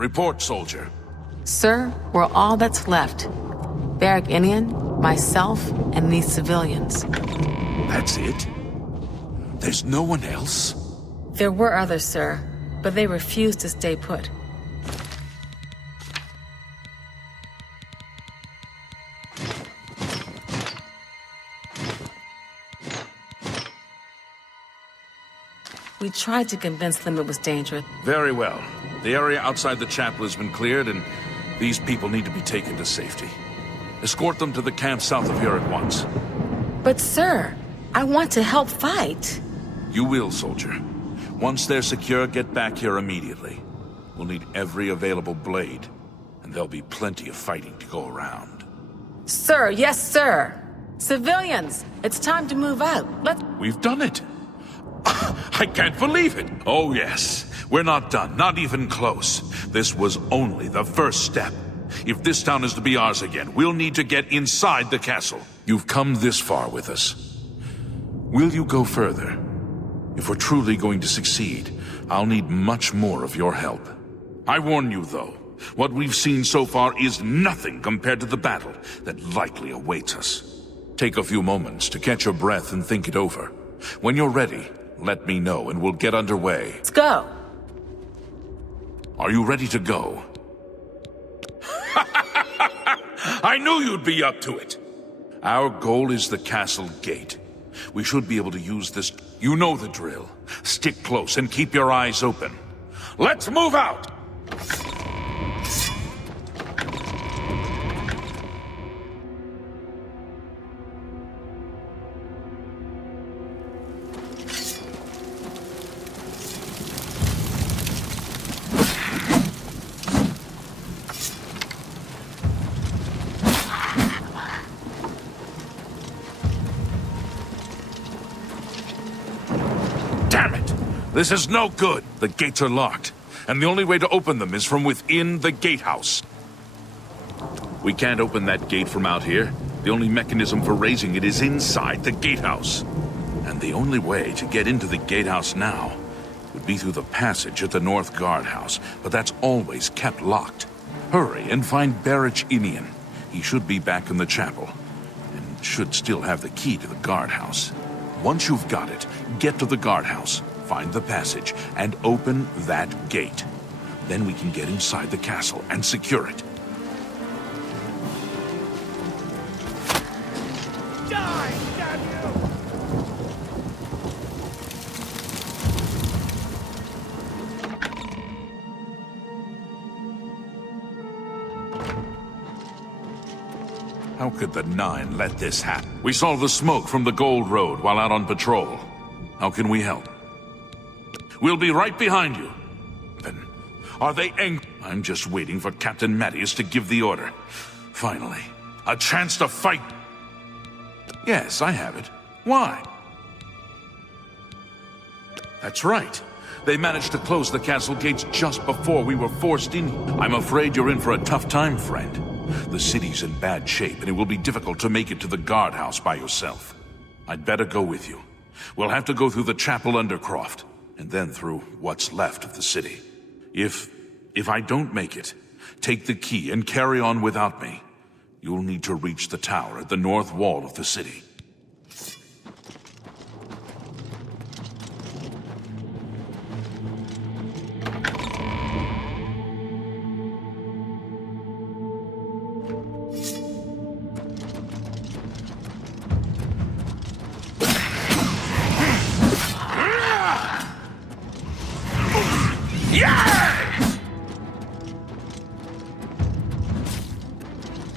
Report, soldier. Sir, we're all that's left. Barrack Inian, myself, and these civilians. That's it? There's no one else? There were others, sir, but they refused to stay put. We tried to convince them it was dangerous. Very well. The area outside the chapel has been cleared, and these people need to be taken to safety. Escort them to the camp south of here at once. But sir, I want to help fight. You will, soldier. Once they're secure, get back here immediately. We'll need every available blade, and there'll be plenty of fighting to go around. Sir, yes, sir. Civilians, it's time to move out. We've done it! I can't believe it! Oh yes, we're not done, not even close. This was only the first step. If this town is to be ours again, we'll need to get inside the castle. You've come this far with us. Will you go further? If we're truly going to succeed, I'll need much more of your help. I warn you though, what we've seen so far is nothing compared to the battle that likely awaits us. Take a few moments to catch your breath and think it over. When you're ready, let me know and we'll get underway. Let's go. Are you ready to go? I knew you'd be up to it. Our goal is the castle gate. We should be able to use this. You know the drill. Stick close and keep your eyes open. Let's move out! This is no good. The gates are locked, and the only way to open them is from within the gatehouse. We can't open that gate from out here. The only mechanism for raising it is inside the gatehouse. And the only way to get into the gatehouse now would be through the passage at the North Guardhouse, but that's always kept locked. Hurry and find Barrack Inian. He should be back in the chapel, and should still have the key to the guardhouse. Once you've got it, get to the guardhouse. Find the passage, and open that gate. Then we can get inside the castle and secure it. Die, damn you! How could the Nine let this happen? We saw the smoke from the Gold Road while out on patrol. How can we help? We'll be right behind you. Then, are they angry? I'm just waiting for Captain Mattias to give the order. Finally, a chance to fight. Yes, I have it. Why? That's right. They managed to close the castle gates just before we were forced in. I'm afraid you're in for a tough time, friend. The city's in bad shape, and it will be difficult to make it to the guardhouse by yourself. I'd better go with you. We'll have to go through the chapel undercroft, and then through what's left of the city. If I don't make it, take the key and carry on without me. You'll need to reach the tower at the north wall of the city.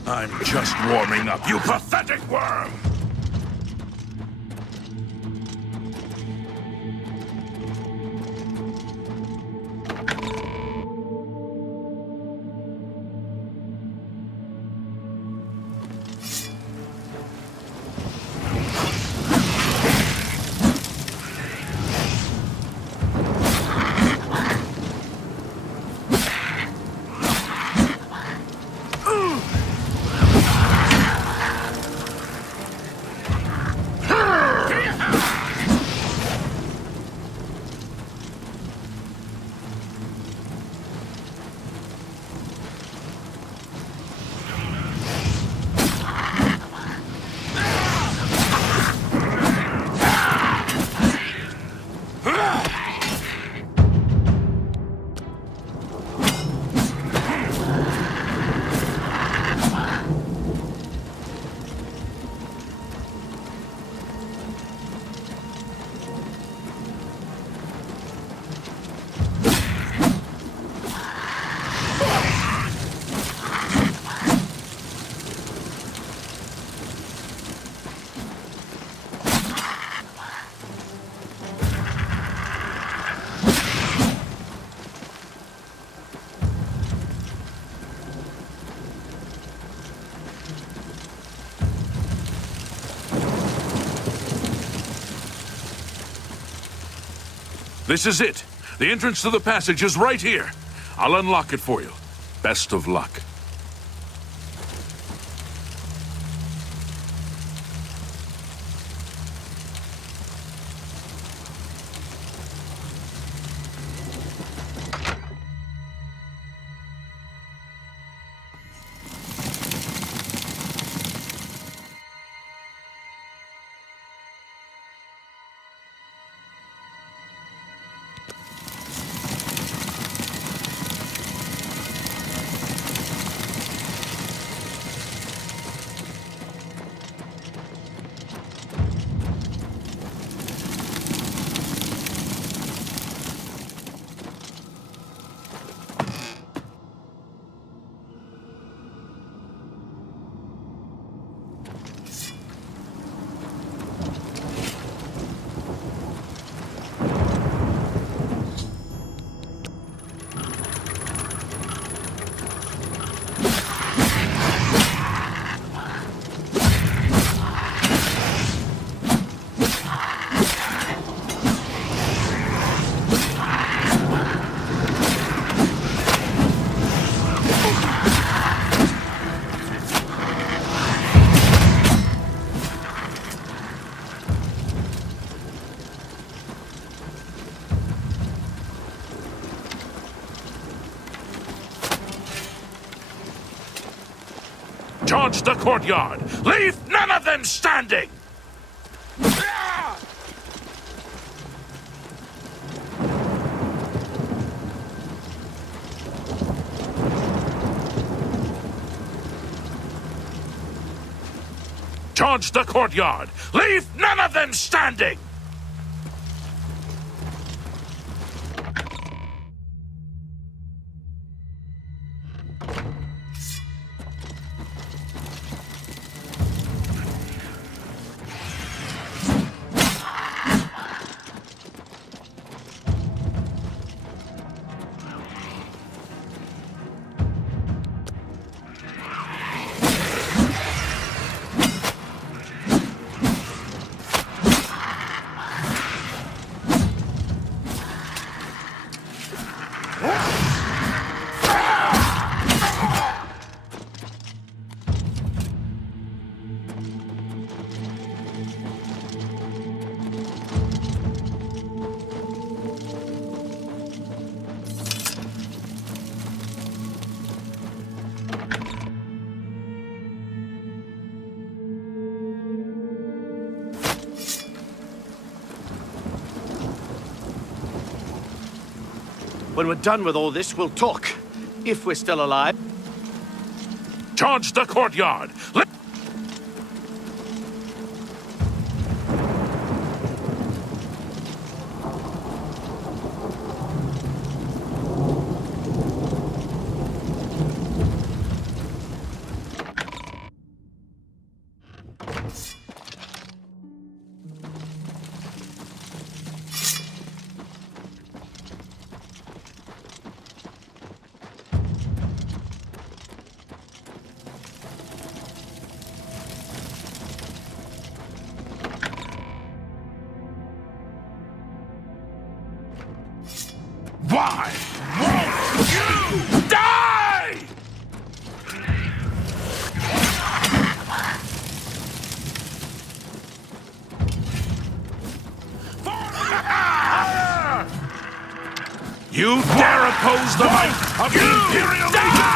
I'm just warming up, you pathetic worm! This is it. The entrance to the passage is right here. I'll unlock it for you. Best of luck. Charge the courtyard! Leave none of them standing! Charge the courtyard! Leave none of them standing! When we're done with all this, we'll talk. If we're still alive. Charge the courtyard! Why won't you die? You dare oppose the might of the Imperial Legion?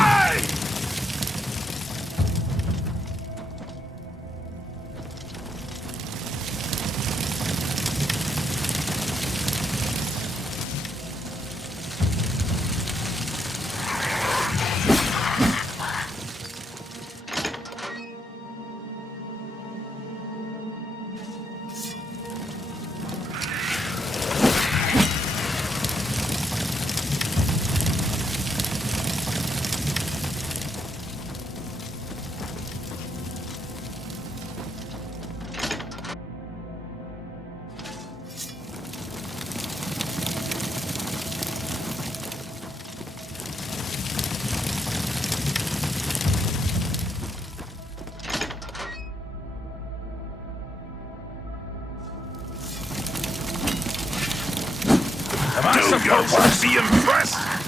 Ghost won't be impressed!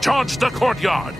Charge the courtyard!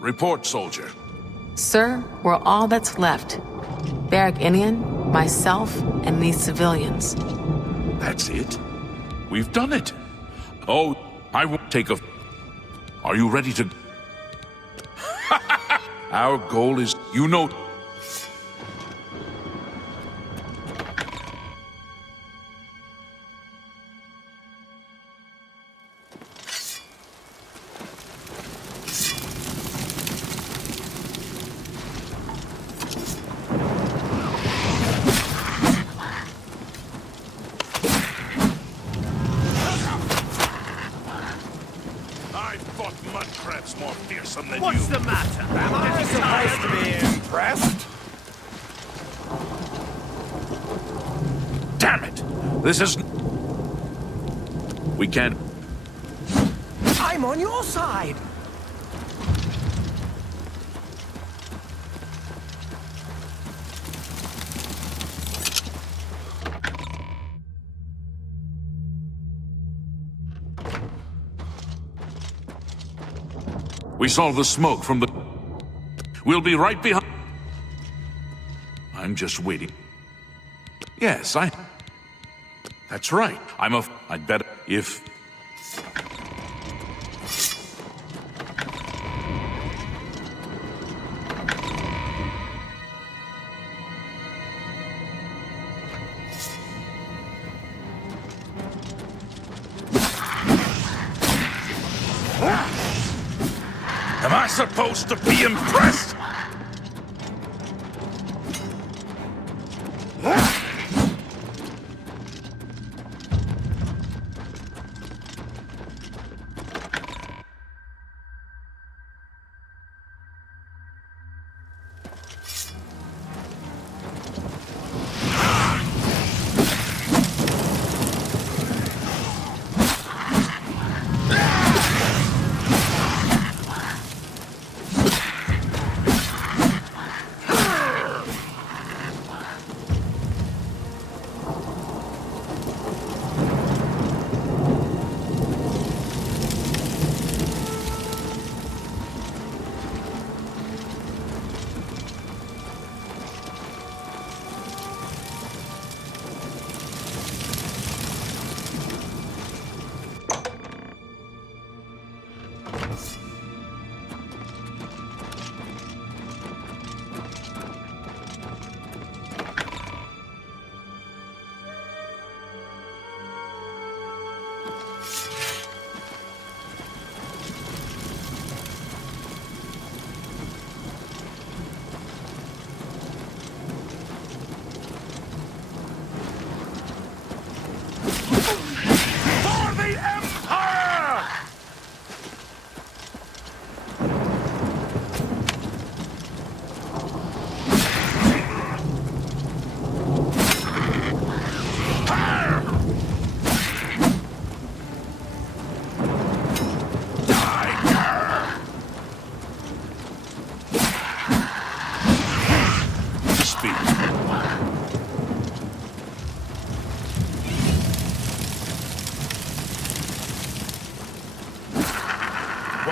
Report, soldier. Sir, we're all that's left. Barrack Inian, myself, and these civilians. That's it? We've done it. Oh, I won't take a... Are you ready to... Our goal is, you know... more fearsome than What's you. the matter? Am I supposed to be impressed? Damn it! This is... We can't... I'm on your side. We saw the smoke from the... We'll be right behind... I'm just waiting. Yes, That's right. I'd bet if... Am I supposed to be impressed?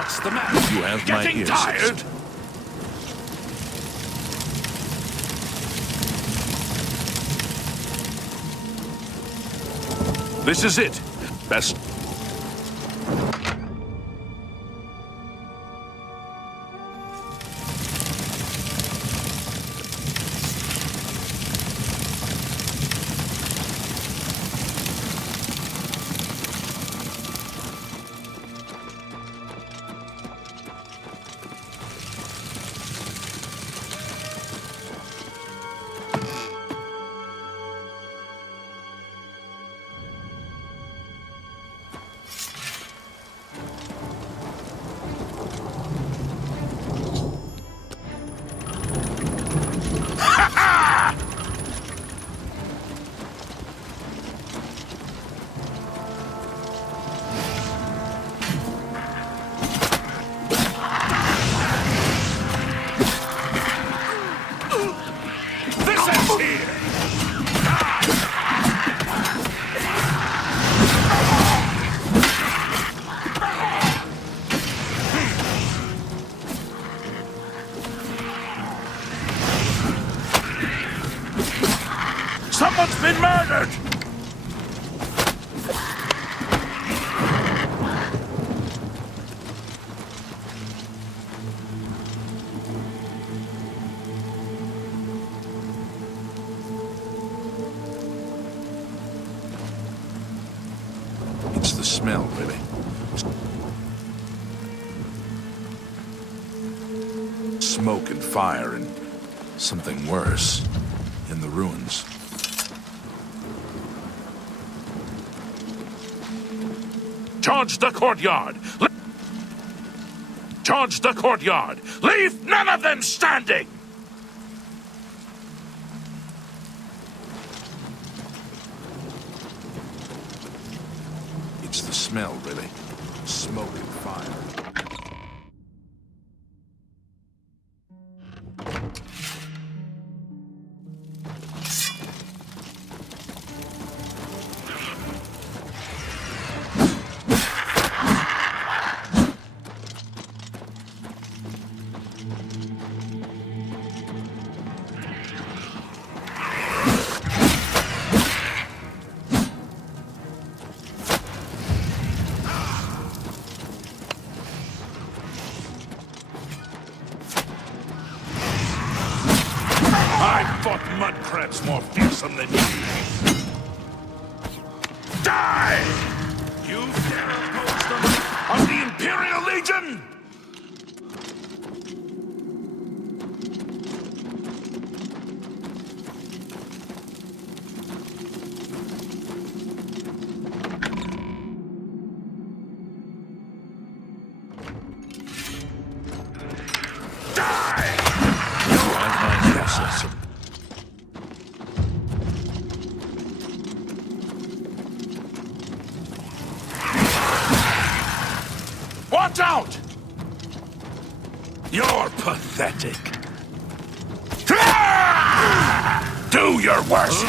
What's the matter? You have Getting my ears. tired? This is it. Best. murdered! It's the smell, really. Smoke and fire and something worse in the ruins. Charge the courtyard! Charge the courtyard! Leave none of them standing! It's the smell, really. Smoke and fire. Mud crabs more fearsome than you. Die! You dare oppose the might of the Imperial Legion? Die! You have my justice. Watch out! You're pathetic. Do your worst!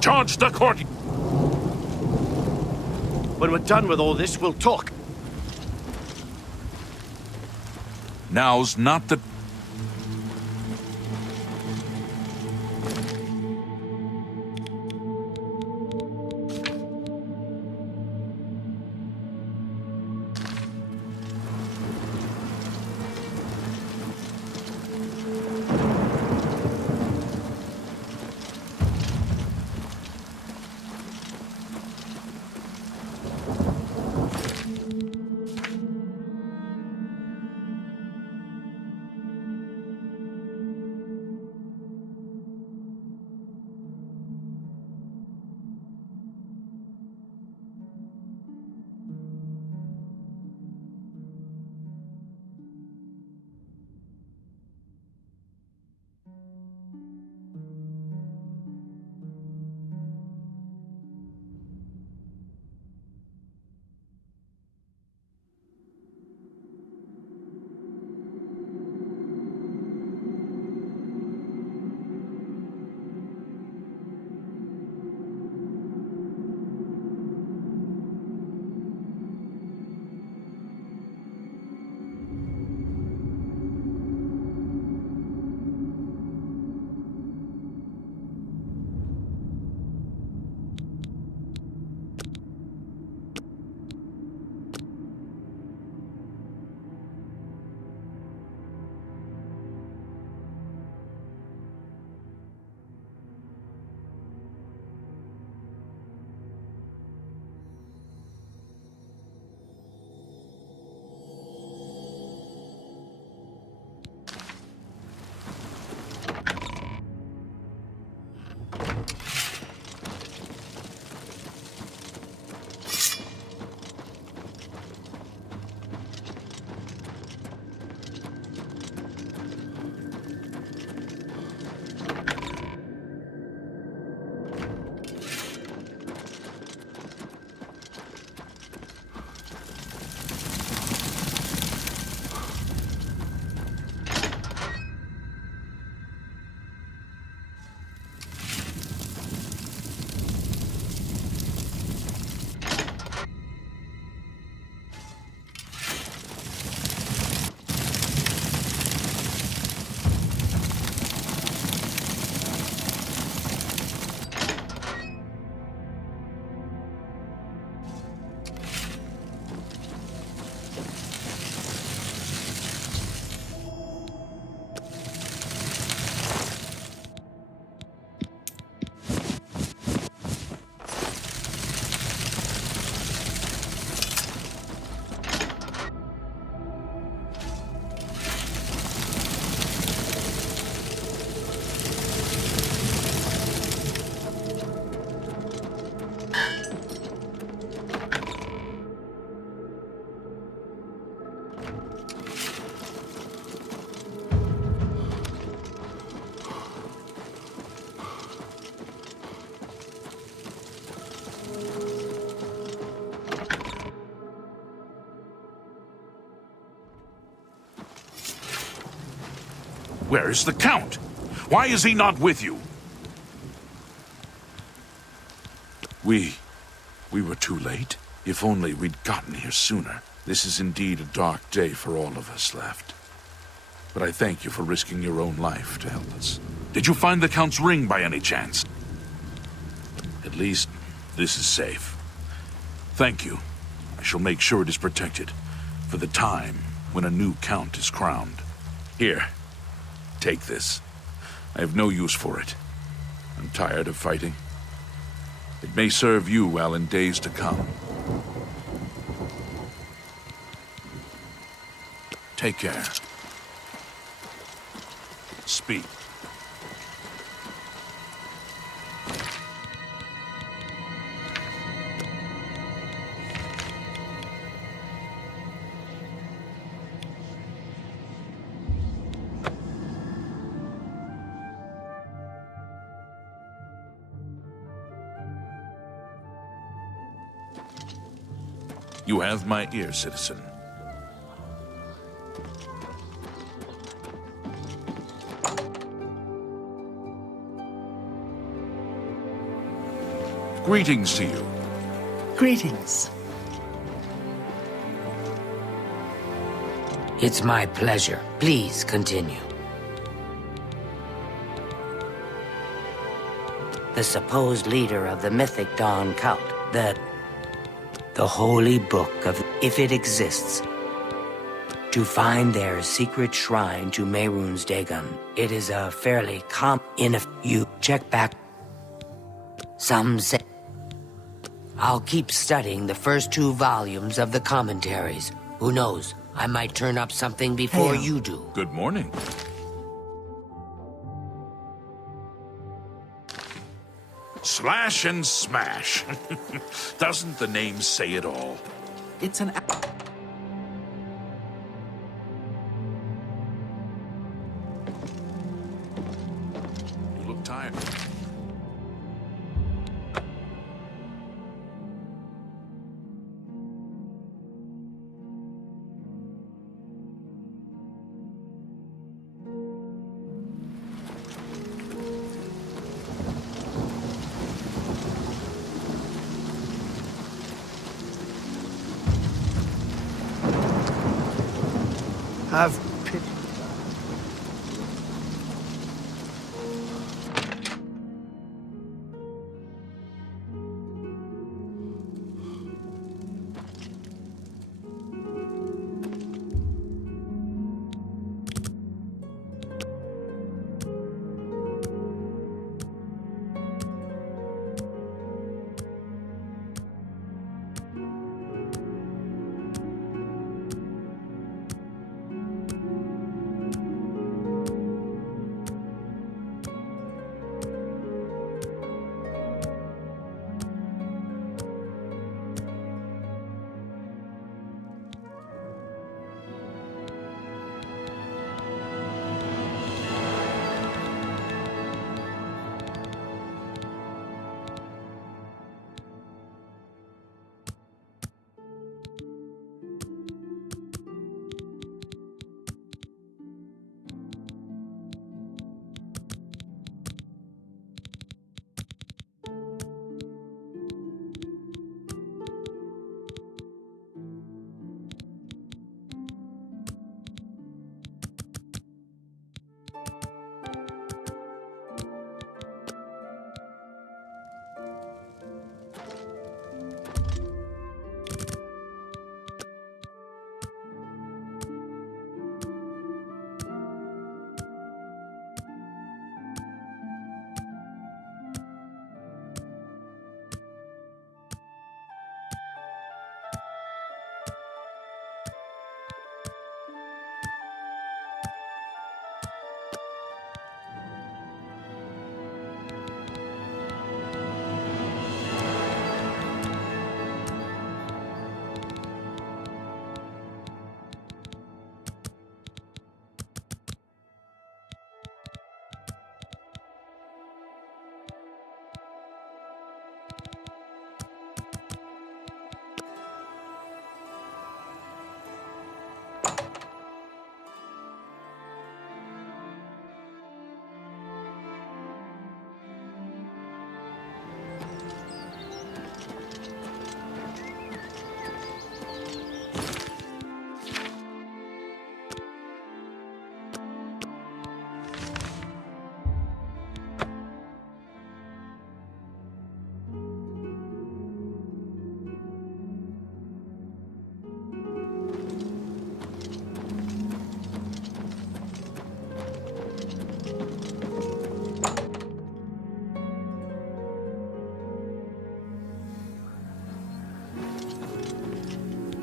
Charge the court! When we're done with all this, we'll talk. Now's not the... Where is the Count? Why is he not with you? We were too late. If only we'd gotten here sooner. This is indeed a dark day for all of us left. But I thank you for risking your own life to help us. Did you find the Count's ring by any chance? At least, this is safe. Thank you. I shall make sure it is protected for the time when a new Count is crowned. Here, take this. I have no use for it. I'm tired of fighting. It may serve you well in days to come. Take care. Speak. You have my ear, citizen. Greetings to you. Greetings. It's my pleasure. Please continue. The supposed leader of the Mythic Dawn cult, the holy book of, if it exists, to find their secret shrine to Mehrunes Dagon. It is a fairly you check back. Some say I'll keep studying the first 2 volumes of the commentaries. Who knows? I might turn up something before you do. Good morning. Slash and smash. Doesn't the name say it all? It's an... You look tired. Have pity.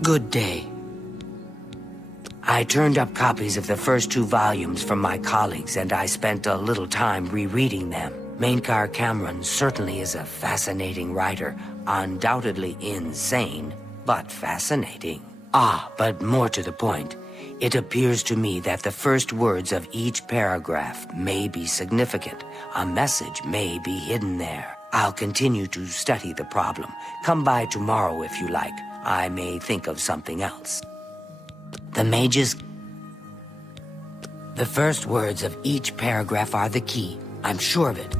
Good day. I turned up copies of the first 2 volumes from my colleagues, and I spent a little time rereading them. Mainkar Cameron certainly is a fascinating writer. Undoubtedly insane, but fascinating. But more to the point, it appears to me that the first words of each paragraph may be significant. A message may be hidden there. I'll continue to study the problem. Come by tomorrow if you like. I may think of something else. The mages... The first words of each paragraph are the key. I'm sure of it.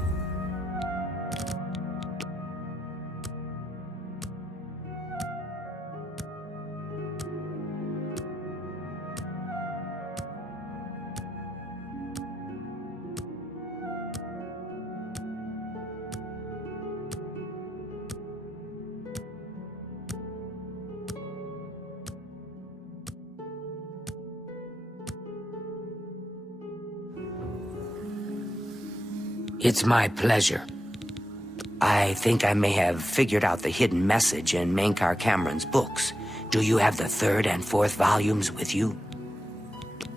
It's my pleasure. I think I may have figured out the hidden message in Mainkar Cameron's books. Do you have the 3rd and 4th volumes with you?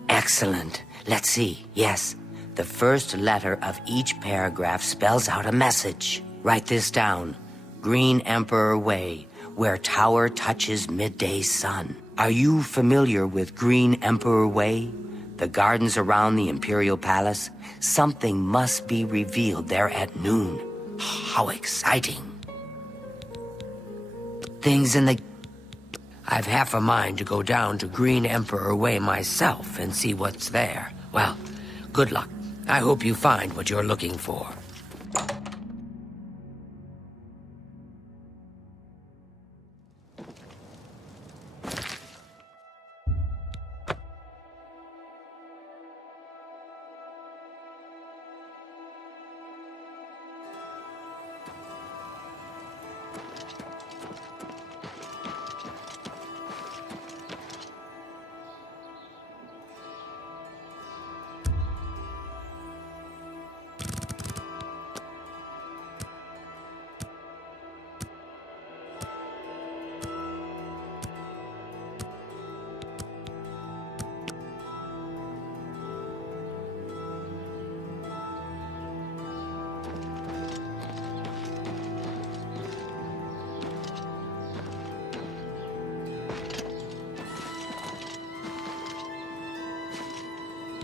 Excellent. Let's see. Yes. The first letter of each paragraph spells out a message. Write this down. Green Emperor Way, where tower touches midday sun. Are you familiar with Green Emperor Way? The gardens around the Imperial Palace? Something must be revealed there at noon. How exciting. Things in the... I've half a mind to go down to Green Emperor Way myself and see what's there. Well, good luck. I hope you find what you're looking for.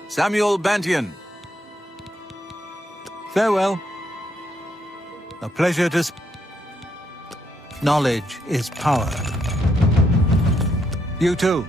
Samuel Bantian. Farewell. A pleasure to... Knowledge is power. You too.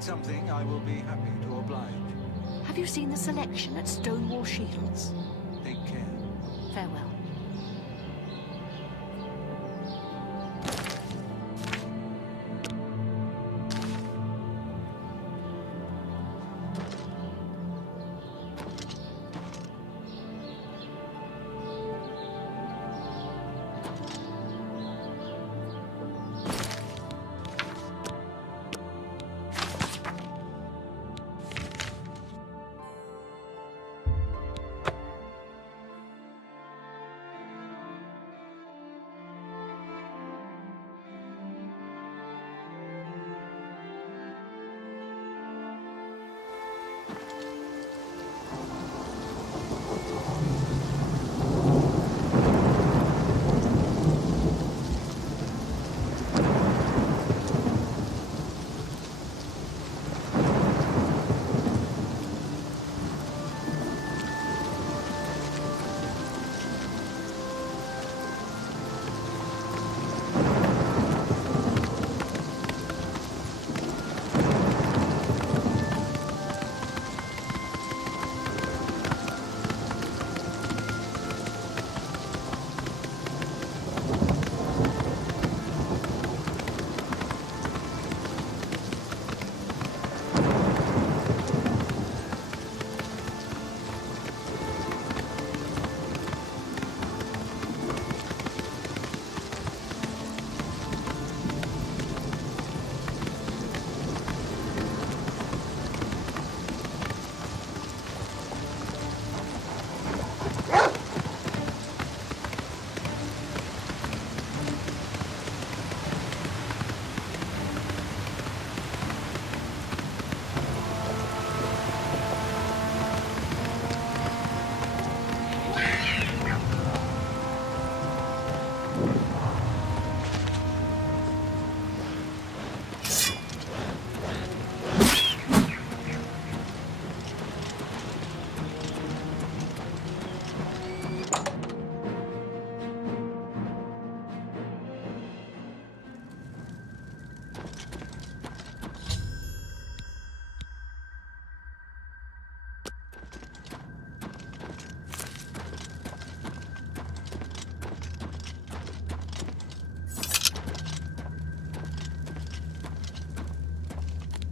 need something, I will be happy to oblige. Have you seen the selection at Stonewall Shields? Take care. Farewell.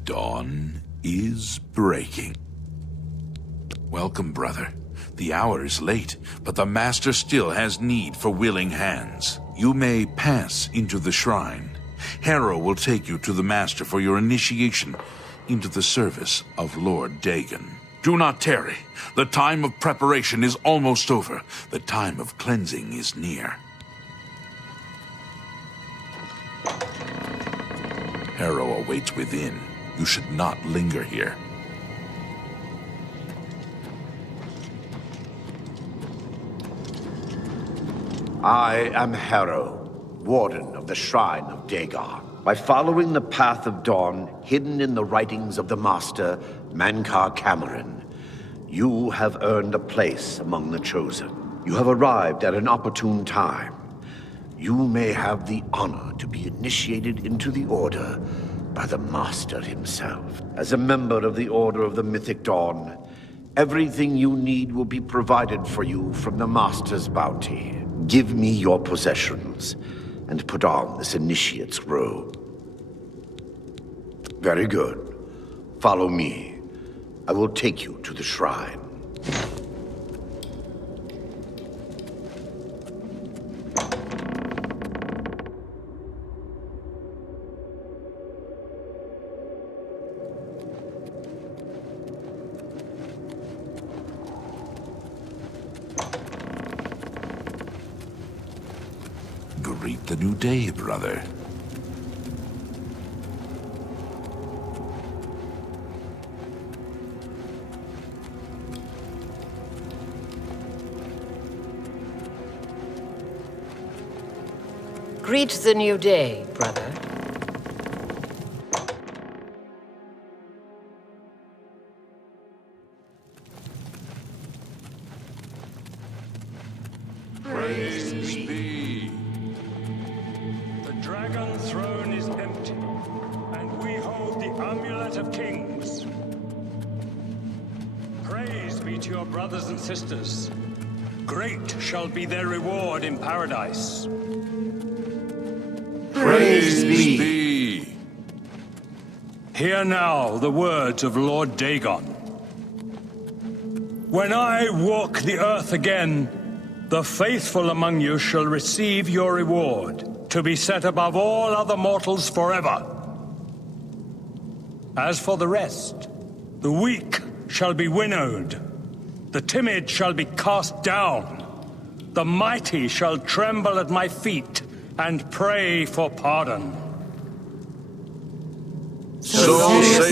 Dawn is breaking. Welcome, brother. The hour is late, but the Master still has need for willing hands. You may pass into the shrine. Harrow will take you to the Master for your initiation into the service of Lord Dagon. Do not tarry. The time of preparation is almost over. The time of cleansing is near. Harrow awaits within. You should not linger here. I am Harrow, Warden of the Shrine of Dagon. By following the path of dawn hidden in the writings of the Master, Mankar Cameron, you have earned a place among the Chosen. You have arrived at an opportune time. You may have the honor to be initiated into the Order by the Master himself. As a member of the Order of the Mythic Dawn, everything you need will be provided for you from the Master's bounty. Give me your possessions, and put on this initiate's robe. Very good. Follow me. I will take you to the shrine. Greet the new day, brother. Greet the new day, brother. Praise be. The dragon throne is empty, and we hold the Amulet of Kings. Praise be to your brothers and sisters. Great shall be their reward in paradise. Praise be. Hear now the words of Lord Dagon. When I walk the earth again, the faithful among you shall receive your reward, to be set above all other mortals forever. As for the rest, the weak shall be winnowed, the timid shall be cast down, the mighty shall tremble at my feet and pray for pardon. So saith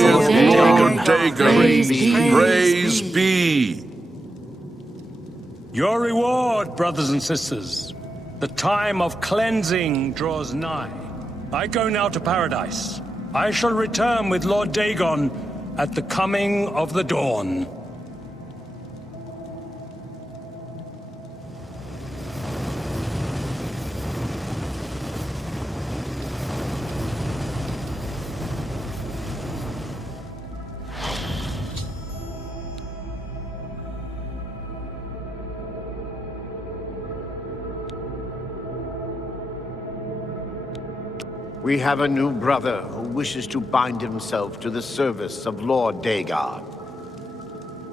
Lord Dagon, praise be. Your reward, brothers and sisters. The time of cleansing draws nigh. I go now to paradise. I shall return with Lord Dagon at the coming of the dawn. We have a new brother who wishes to bind himself to the service of Lord Dagon.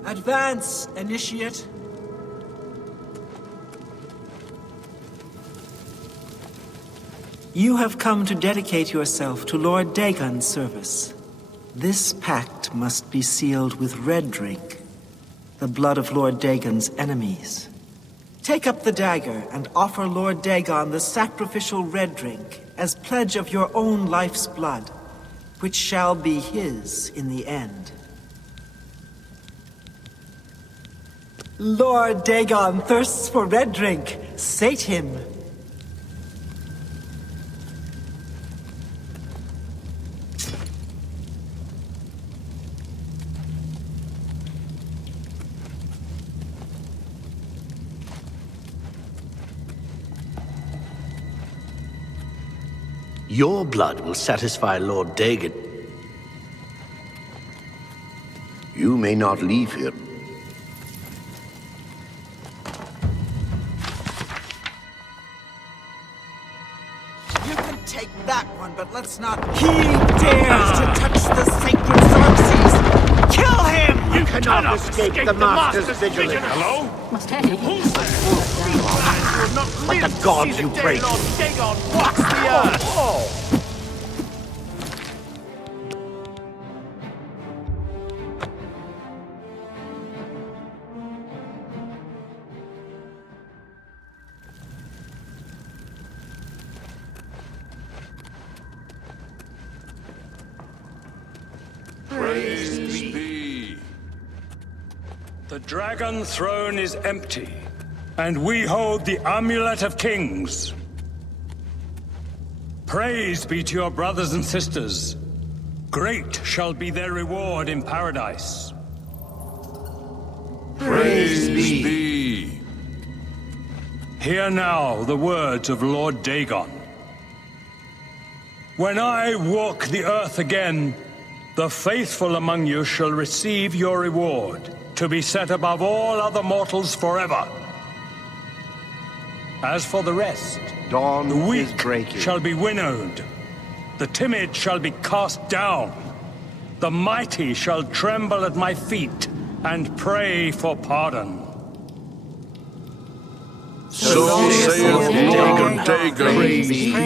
Advance, initiate. You have come to dedicate yourself to Lord Dagon's service. This pact must be sealed with red drink, the blood of Lord Dagon's enemies. Take up the dagger and offer Lord Dagon the sacrificial red drink as pledge of your own life's blood, which shall be his in the end. Lord Dagon thirsts for red drink. Sate him. Your blood will satisfy Lord Dagon. You may not leave here. You can take that one, but let's not... He dares to touch the sacred Xerxes! Kill him! You cannot escape the Master's vigilance. Hello? Must have you. Like the gods you pray to. Praise be. The dragon throne is empty, and we hold the Amulet of Kings. Praise be to your brothers and sisters. Great shall be their reward in paradise. Praise be. Hear now the words of Lord Dagon. When I walk the earth again, the faithful among you shall receive your reward, to be set above all other mortals forever. As for the rest, Dawn the is weak breaking. shall be winnowed, the timid shall be cast down, the mighty shall tremble at my feet and pray for pardon. So saith Lord Dagon,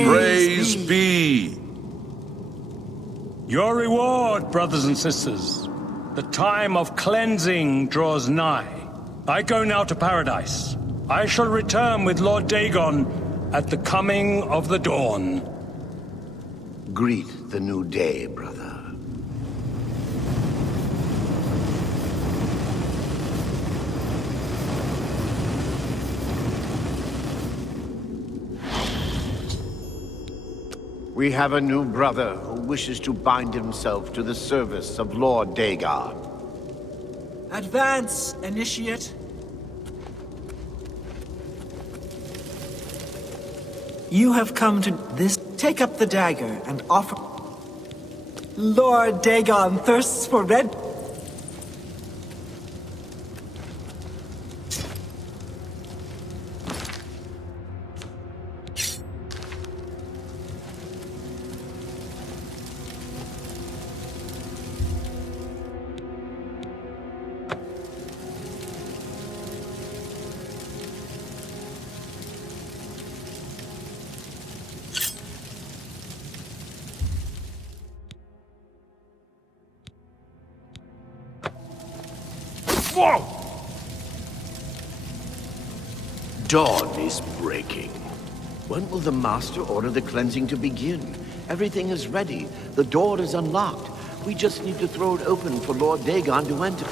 praise be. Your reward, brothers and sisters. The time of cleansing draws nigh. I go now to paradise. I shall return with Lord Dagon at the coming of the dawn. Greet the new day, brother. We have a new brother who wishes to bind himself to the service of Lord Dagon. Advance, initiate. You have come to this. Take up the dagger and offer... Lord Dagon thirsts for red... Whoa! Dawn is breaking. When will the Master order the cleansing to begin? Everything is ready. The door is unlocked. We just need to throw it open for Lord Dagon to enter.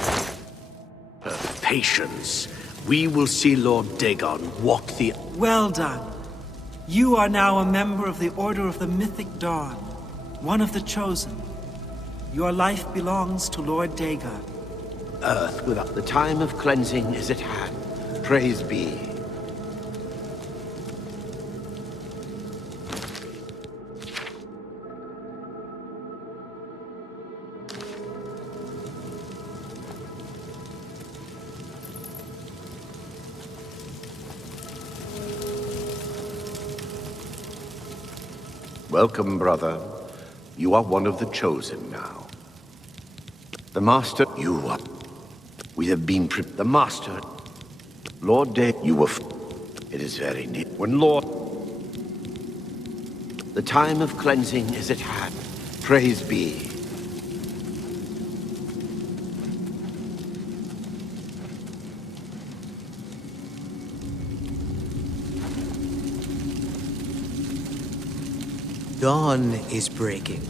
Patience. We will see Lord Dagon walk the... Well done. You are now a member of the Order of the Mythic Dawn, one of the Chosen. Your life belongs to Lord Dagon. Earth without the time of cleansing is at hand. Praise be. Welcome, brother. You are one of the Chosen now. The Master, you are... We have been the Master. Lord Day, you were... It is very near. When Lord... The time of cleansing is at hand. Praise be. Dawn is breaking.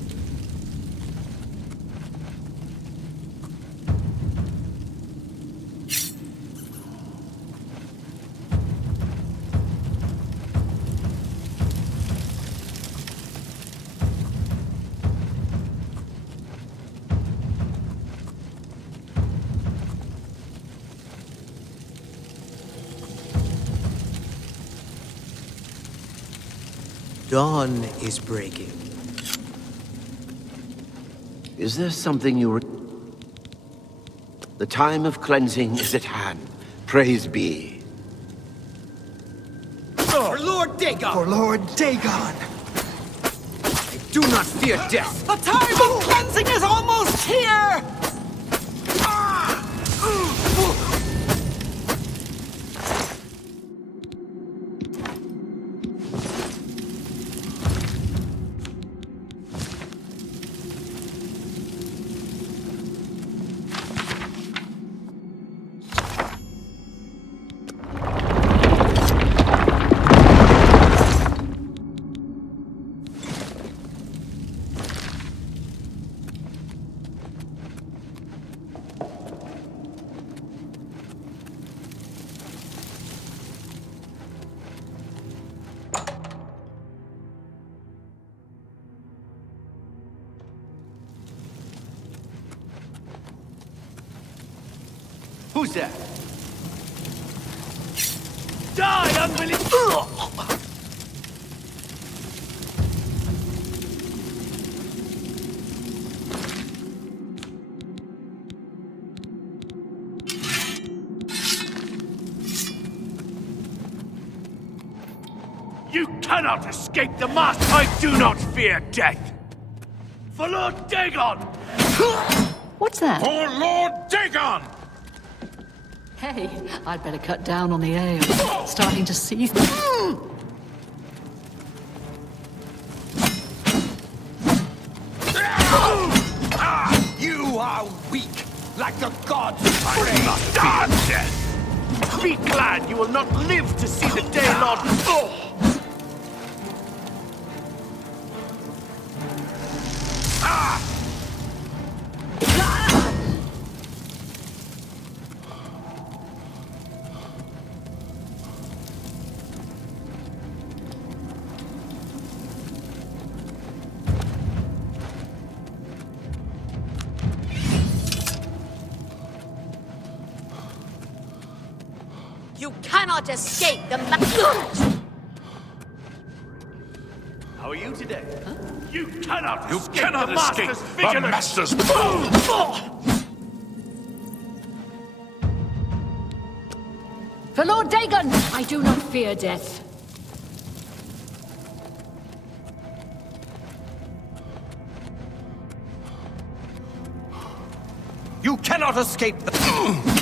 Dawn is breaking. Is there something you... The time of cleansing is at hand. Praise be. For Lord Dagon! For Lord Dagon! I do not fear death! The time of cleansing is almost here! Who's that? Die, unbelievable! You cannot escape the master! I do not fear death! For Lord Dagon! What's that? For Lord Dagon! Hey, I'd better cut down on the ale. Starting to seethe. You are weak, like the gods I must fear death! Be glad you will not live to see the day, Lord... You cannot escape the How are are you today? You cannot You escape cannot the escape Master's the vigilance! Master's... For Lord Dagon, I do not fear death. You cannot escape the...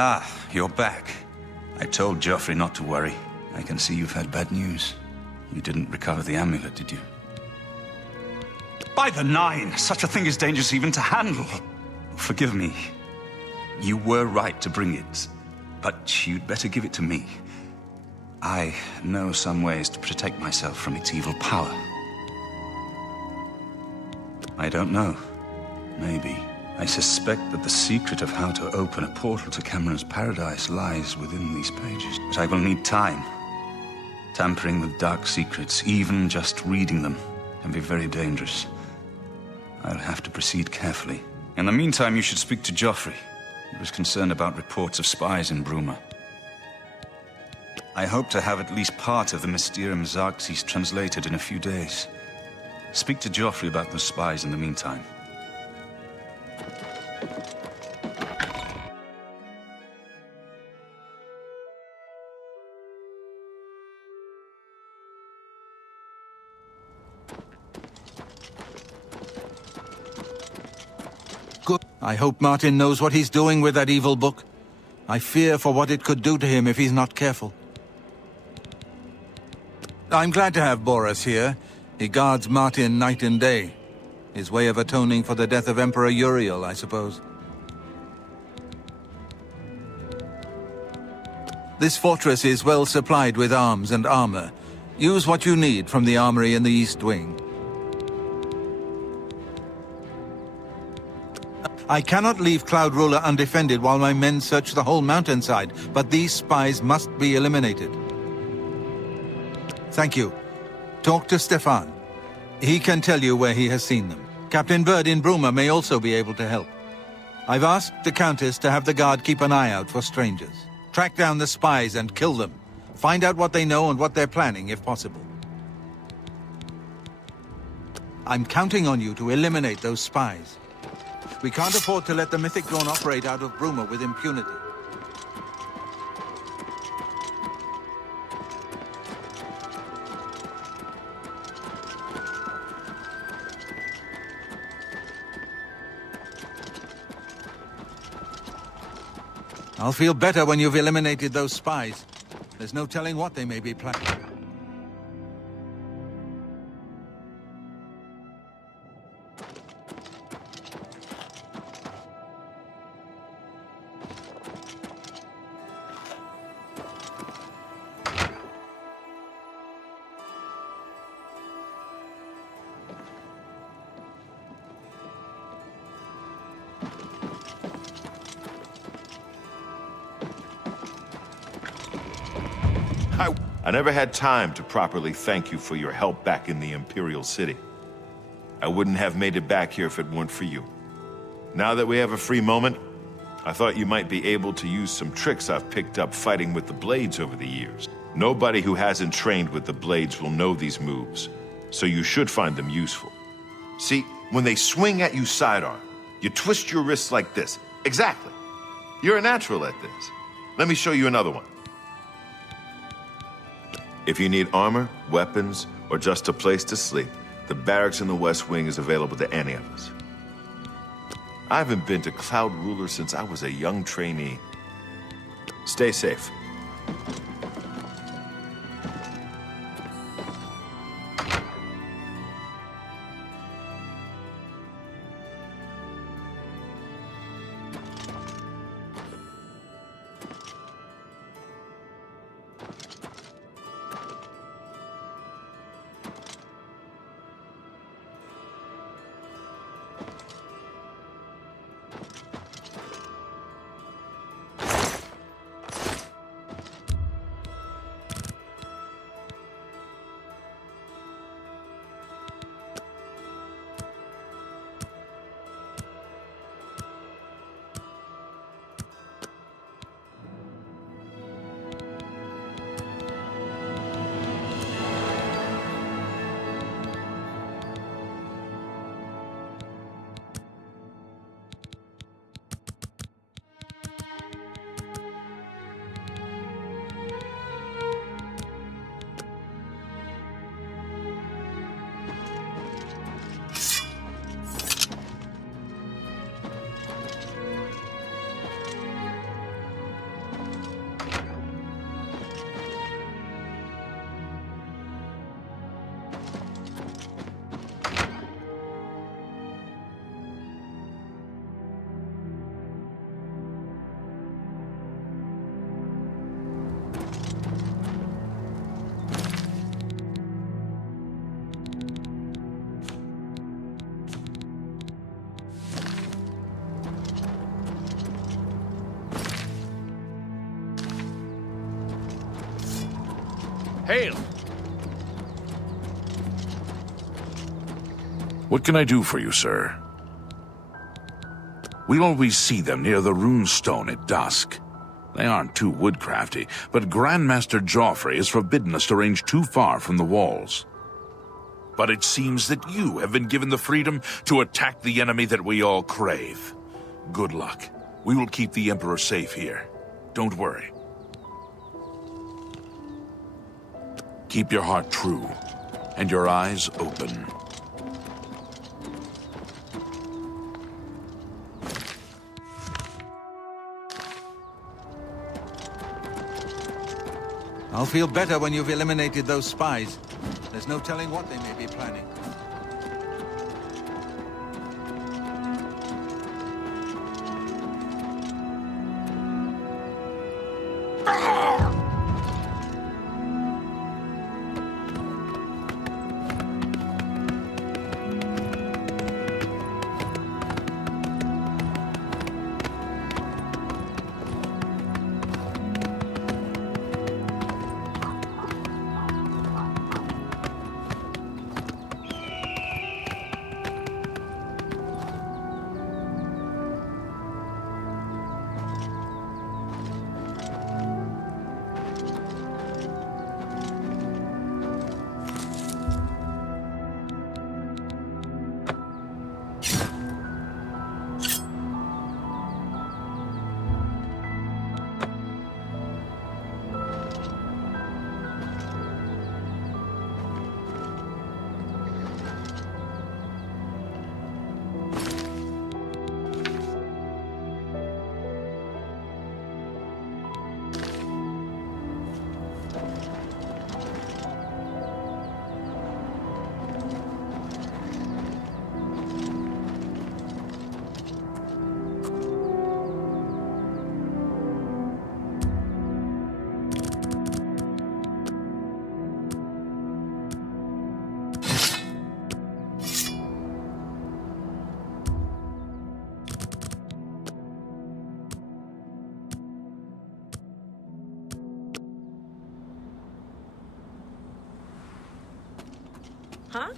Ah, you're back. I told Geoffrey not to worry. I can see you've had bad news. You didn't recover the amulet, did you? By the Nine! Such a thing is dangerous even to handle. Forgive me. You were right to bring it, but you'd better give it to me. I know some ways to protect myself from its evil power. I don't know. Maybe. I suspect that the secret of how to open a portal to Cameron's paradise lies within these pages. But I will need time. Tampering with dark secrets, even just reading them, can be very dangerous. I'll have to proceed carefully. In the meantime, you should speak to Geoffrey. He was concerned about reports of spies in Bruma. I hope to have at least part of the Mysterium Xarxes translated in a few days. Speak to Geoffrey about those spies in the meantime. Good. I hope Martin knows what he's doing with that evil book. I fear for what it could do to him if he's not careful. I'm glad to have Boris here. He guards Martin night and day. His way of atoning for the death of Emperor Uriel, I suppose. This fortress is well supplied with arms and armor. Use what you need from the armory in the East Wing. I cannot leave Cloud Ruler undefended while my men search the whole mountainside, but these spies must be eliminated. Thank you. Talk to Stefan. He can tell you where he has seen them. Captain Bird in Bruma may also be able to help. I've asked the Countess to have the guard keep an eye out for strangers. Track down the spies and kill them. Find out what they know and what they're planning, if possible. I'm counting on you to eliminate those spies. We can't afford to let the Mythic Dawn operate out of Bruma with impunity. I'll feel better when you've eliminated those spies. There's no telling what they may be planning. I never had time to properly thank you for your help back in the Imperial City. I wouldn't have made it back here if it weren't for you. Now that we have a free moment, I thought you might be able to use some tricks I've picked up fighting with the Blades over the years. Nobody who hasn't trained with the Blades will know these moves, so you should find them useful. See, when they swing at you sidearm, you twist your wrists like this. Exactly. You're a natural at this. Let me show you another one. If you need armor, weapons, or just a place to sleep, the barracks in the West Wing is available to any of us. I haven't been to Cloud Ruler since I was a young trainee. Stay safe. Hail! What can I do for you, sir? We always see them near the runestone at dusk. They aren't too woodcrafty, but Grandmaster Joffrey has forbidden us to range too far from the walls. But it seems that you have been given the freedom to attack the enemy that we all crave. Good luck. We will keep the Emperor safe here. Don't worry. Keep your heart true, and your eyes open. I'll feel better when you've eliminated those spies. There's no telling what they may be planning. Huh?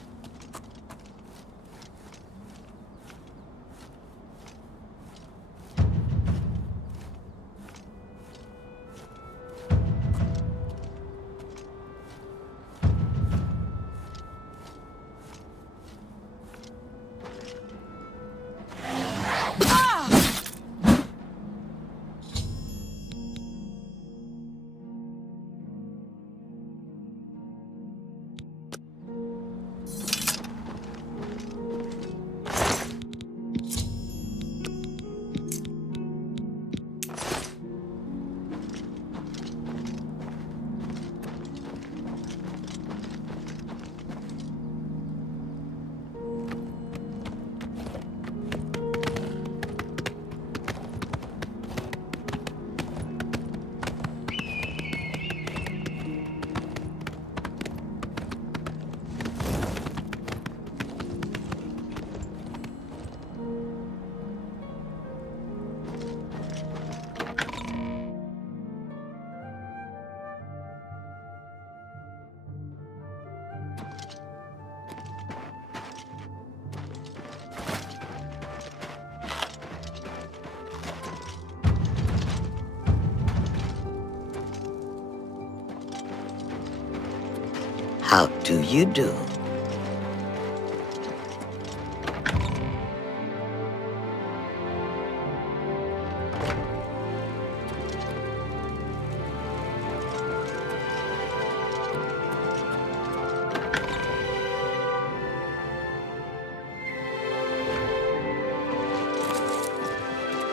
How do you do?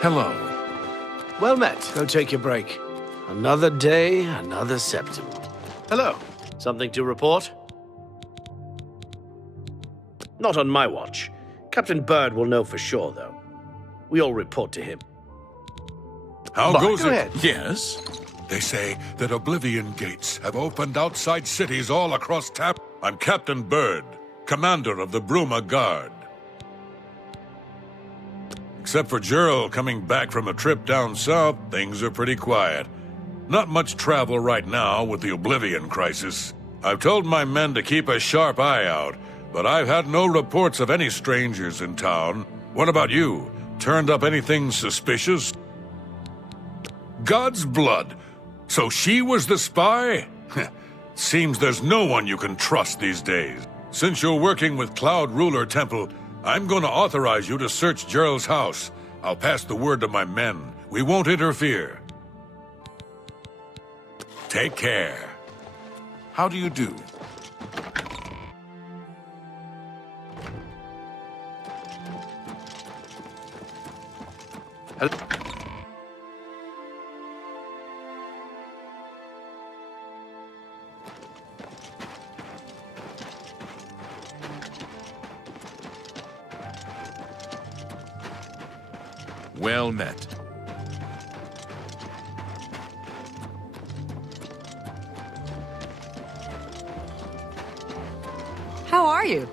Hello. Well met. Go take your break. Another day, another September. Hello. Something to report? Not on my watch. Captain Bird will know for sure, though. We all report to him. How goes Go it? ahead. Yes? They say that Oblivion gates have opened outside cities all across Tap. I'm Captain Bird, commander of the Bruma Guard. Except for Gerald coming back from a trip down south, things are pretty quiet. Not much travel right now with the Oblivion crisis. I've told my men to keep a sharp eye out, but I've had no reports of any strangers in town. What about you? Turned up anything suspicious? God's blood. So she was the spy? Seems there's no one you can trust these days. Since you're working with Cloud Ruler Temple, I'm going to authorize you to search Gerald's house. I'll pass the word to my men. We won't interfere. Take care. How do you do? Well met. How are you?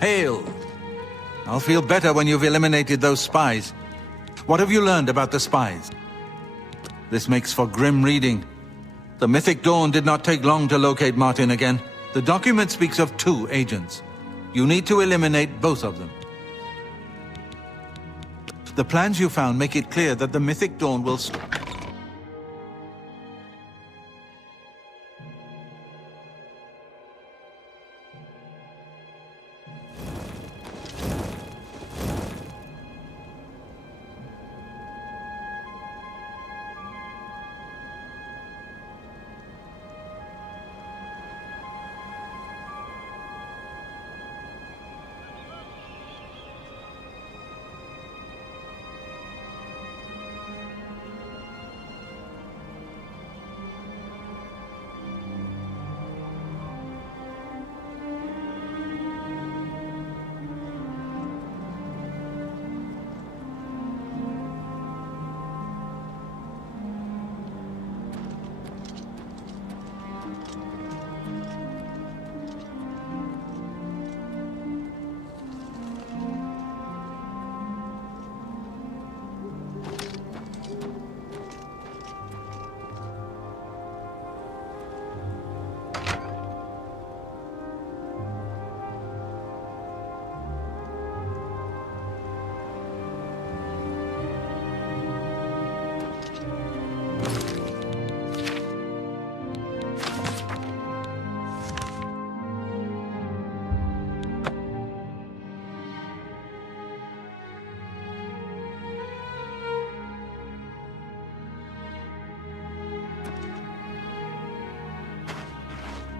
Hail! I'll feel better when you've eliminated those spies. What have you learned about the spies? This makes for grim reading. The Mythic Dawn did not take long to locate Martin again. The document speaks of 2 agents. You need to eliminate both of them. The plans you found make it clear that the Mythic Dawn will...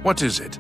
What is it?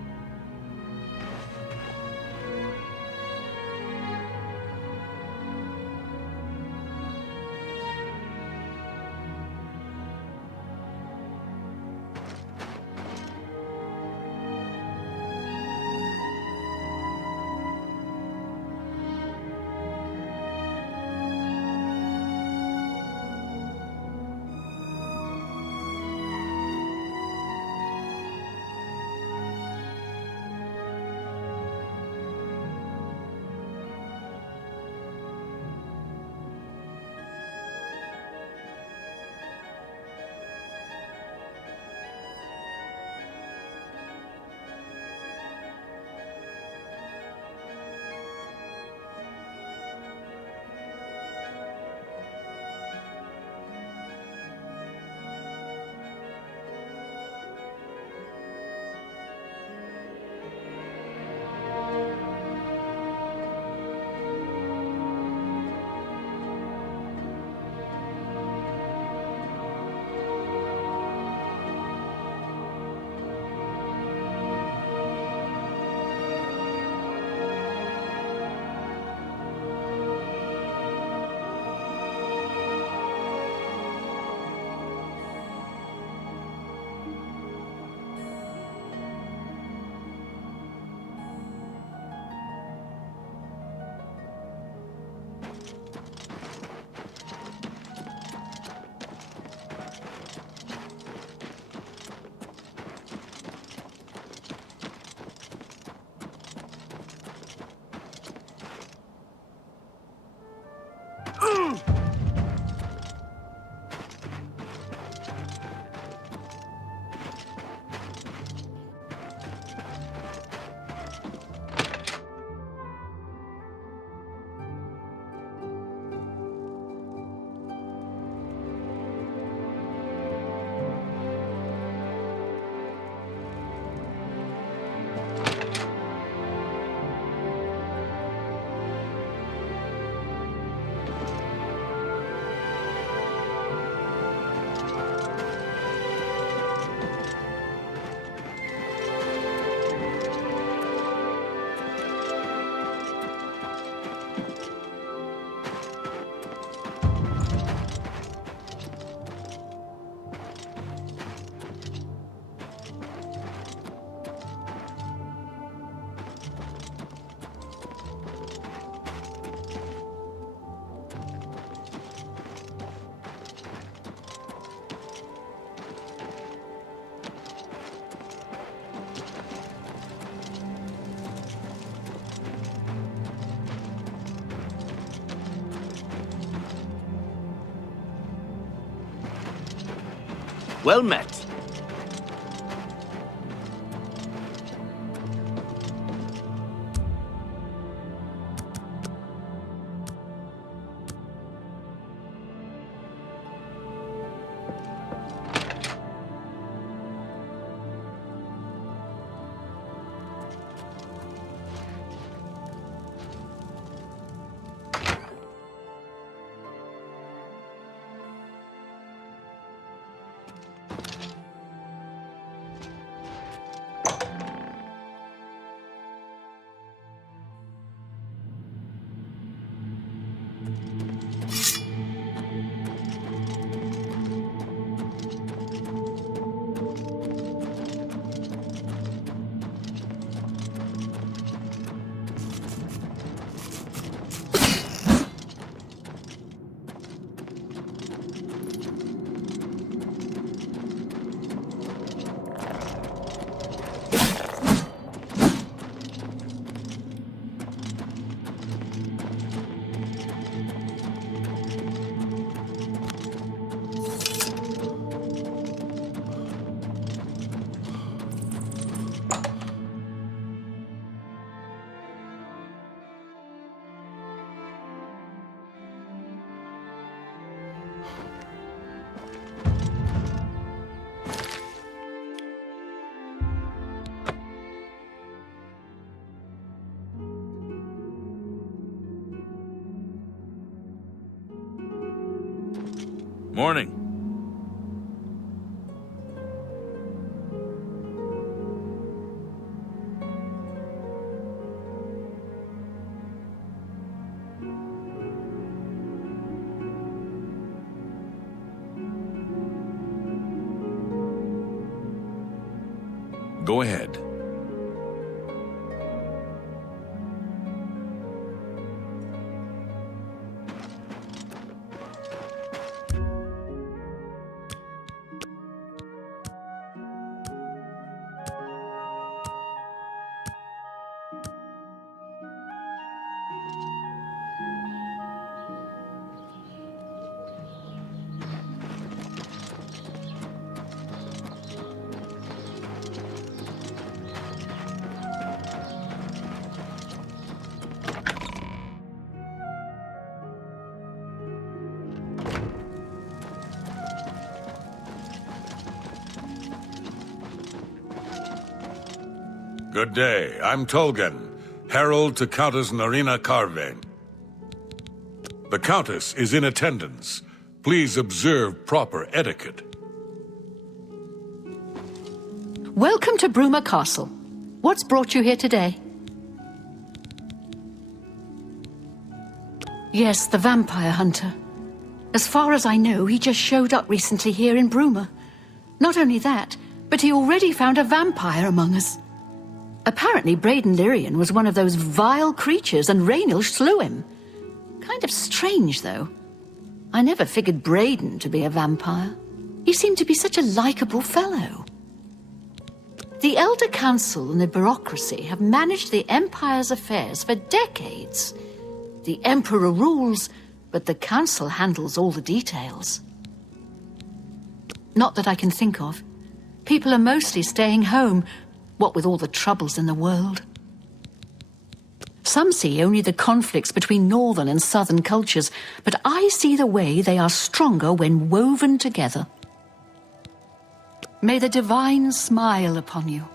Well met. Morning. Go ahead. Good day. I'm Tolgan, herald to Countess Narina Carvane. The Countess is in attendance. Please observe proper etiquette. Welcome to Bruma Castle. What's brought you here today? Yes, the vampire hunter. As far as I know, he just showed up recently here in Bruma. Not only that, but he already found a vampire among us. Apparently, Braden Lyrian was one of those vile creatures and Raynil slew him. Kind of strange, though. I never figured Braden to be a vampire. He seemed to be such a likable fellow. The Elder Council and the bureaucracy have managed the Empire's affairs for decades. The Emperor rules, but the Council handles all the details. Not that I can think of. People are mostly staying home, what with all the troubles in the world. Some see only the conflicts between northern and southern cultures, but I see the way they are stronger when woven together. May the divine smile upon you.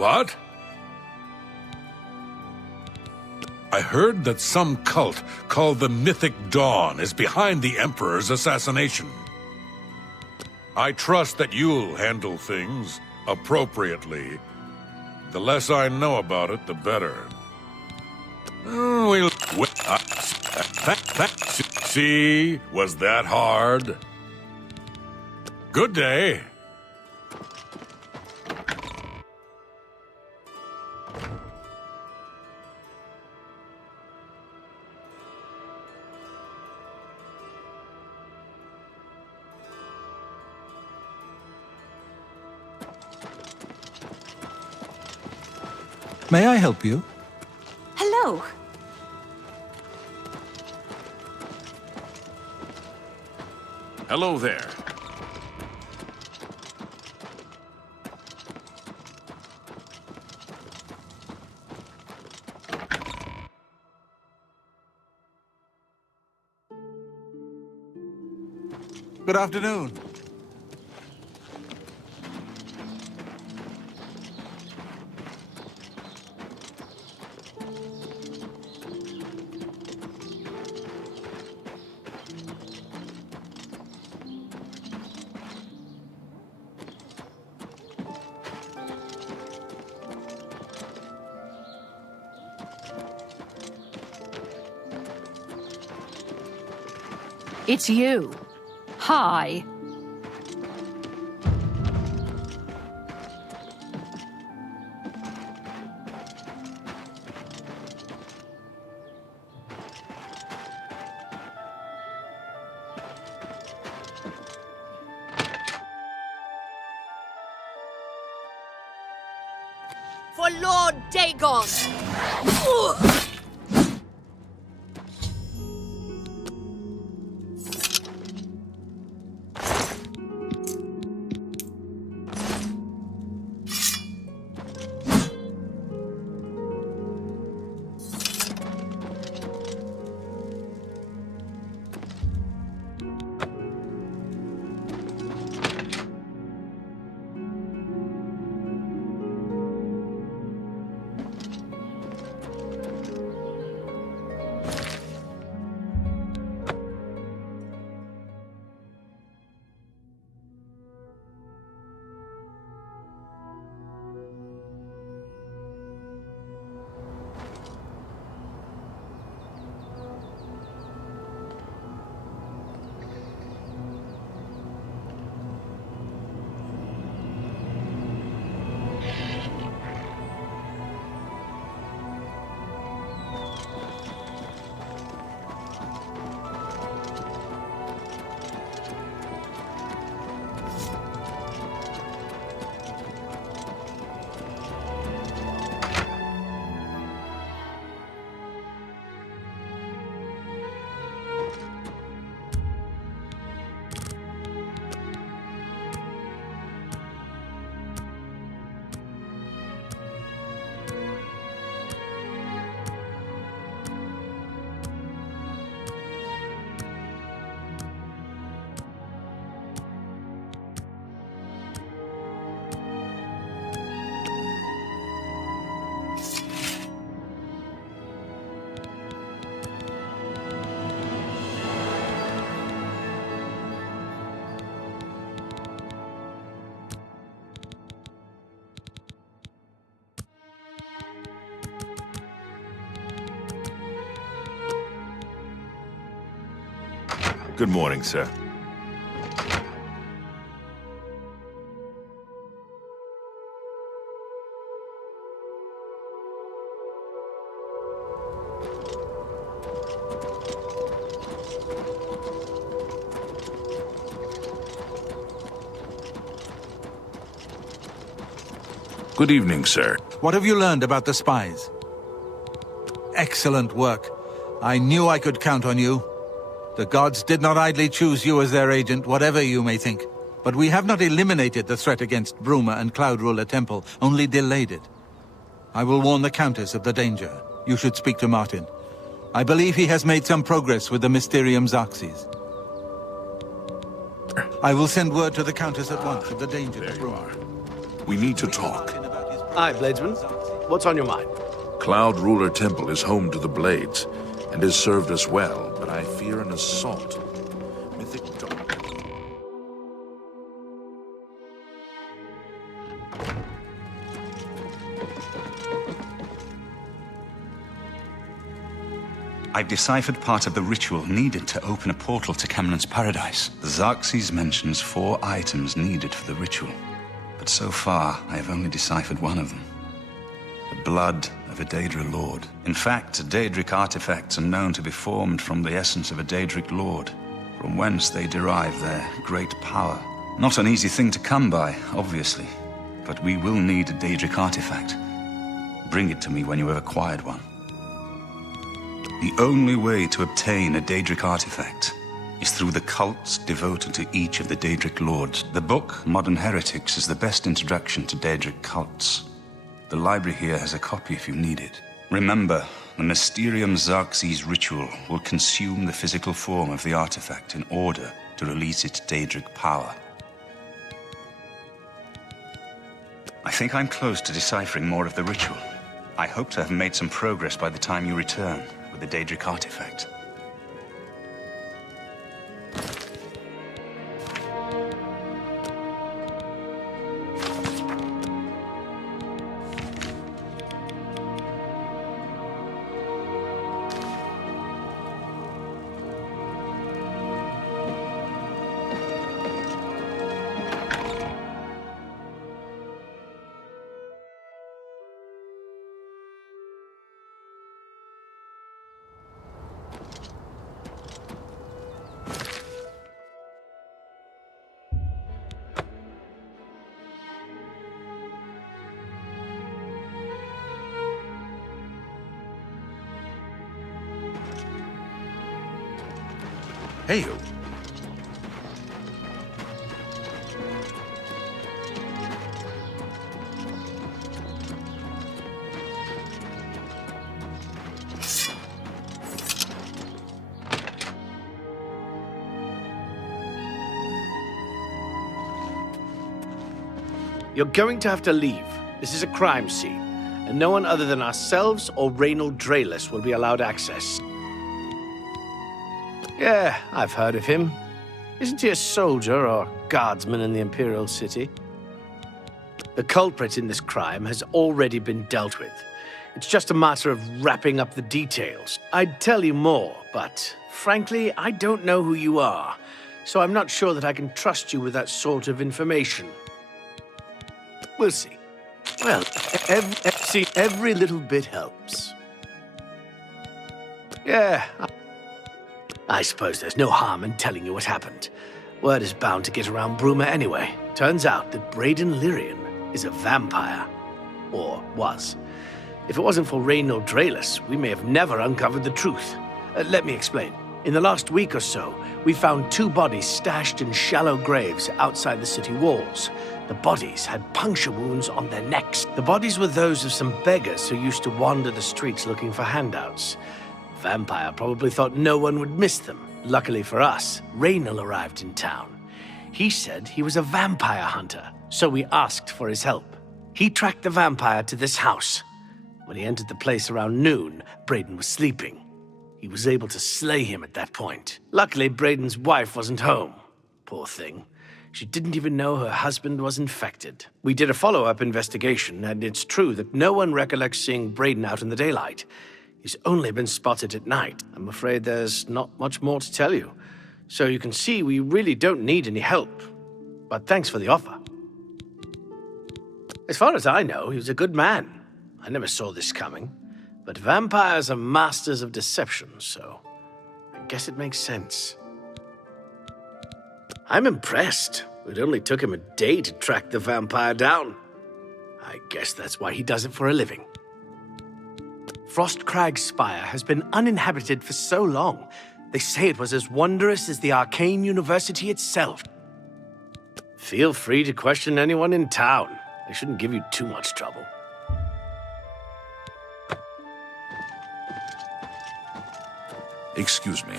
What? I heard that some cult called the Mythic Dawn is behind the Emperor's assassination. I trust that you'll handle things appropriately. The less I know about it, the better. See, was that hard? Good day. May I help you? Hello. Hello there. Good afternoon. It's you. Hi. For Lord Dagon! Good morning, sir. Good evening, sir. What have you learned about the spies? Excellent work. I knew I could count on you. The gods did not idly choose you as their agent, whatever you may think. But we have not eliminated the threat against Bruma and Cloud Ruler Temple, only delayed it. I will warn the Countess of the danger. You should speak to Martin. I believe he has made some progress with the Mysterium Xerxes. I will send word to the Countess at once of the danger to Bruma. We need to talk. Aye, Bladesman. What's on your mind? Cloud Ruler Temple is home to the Blades, and has served us well, but I fear an assault. Mythic Dawn. I've deciphered part of the ritual needed to open a portal to Cameron's paradise. The Xerxes mentions 4 items needed for the ritual. But so far, I have only deciphered one of them. The blood of a Daedra Lord. In fact, Daedric artifacts are known to be formed from the essence of a Daedric Lord, from whence they derive their great power. Not an easy thing to come by, obviously, but we will need a Daedric artifact. Bring it to me when you have acquired one. The only way to obtain a Daedric artifact is through the cults devoted to each of the Daedric Lords. The book, Modern Heretics, is the best introduction to Daedric cults. The library here has a copy if you need it. Remember, the Mysterium Xerxes ritual will consume the physical form of the artifact in order to release its Daedric power. I think I'm close to deciphering more of the ritual. I hope to have made some progress by the time you return with the Daedric artifact. Hey, you. You're going to have to leave. This is a crime scene, and no one other than ourselves or Reynold Draelus will be allowed access. Yeah, I've heard of him. Isn't he a soldier or guardsman in the Imperial City? The culprit in this crime has already been dealt with. It's just a matter of wrapping up the details. I'd tell you more, but frankly, I don't know who you are, so I'm not sure that I can trust you with that sort of information. We'll see. Well, every little bit helps. Yeah, I suppose there's no harm in telling you what happened. Word is bound to get around Bruma anyway. Turns out that Brayden Lyrian is a vampire. Or was. If it wasn't for Reynold Draelus, we may have never uncovered the truth. Let me explain. In the last week or so, we found 2 bodies stashed in shallow graves outside the city walls. The bodies had puncture wounds on their necks. The bodies were those of some beggars who used to wander the streets looking for handouts. Vampire probably thought no one would miss them. Luckily for us, Reynold arrived in town. He said he was a vampire hunter, so we asked for his help. He tracked the vampire to this house. When he entered the place around noon, Brayden was sleeping. He was able to slay him at that point. Luckily, Brayden's wife wasn't home. Poor thing. She didn't even know her husband was infected. We did a follow-up investigation, and it's true that no one recollects seeing Brayden out in the daylight. He's only been spotted at night. I'm afraid there's not much more to tell you. So you can see we really don't need any help. But thanks for the offer. As far as I know, he was a good man. I never saw this coming. But vampires are masters of deception, so I guess it makes sense. I'm impressed. It only took him a day to track the vampire down. I guess that's why he does it for a living. Frostcrag's spire has been uninhabited for so long. They say it was as wondrous as the arcane university itself. Feel free to question anyone in town. They shouldn't give you too much trouble. Excuse me.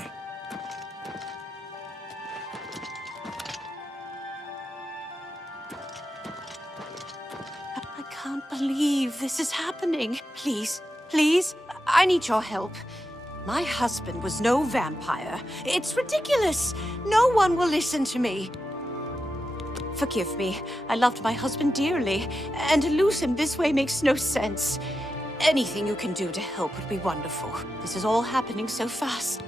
I can't believe this is happening. Please, please, I need your help. My husband was no vampire. It's ridiculous. No one will listen to me. Forgive me. I loved my husband dearly, and to lose him this way makes no sense. Anything you can do to help would be wonderful. This is all happening so fast.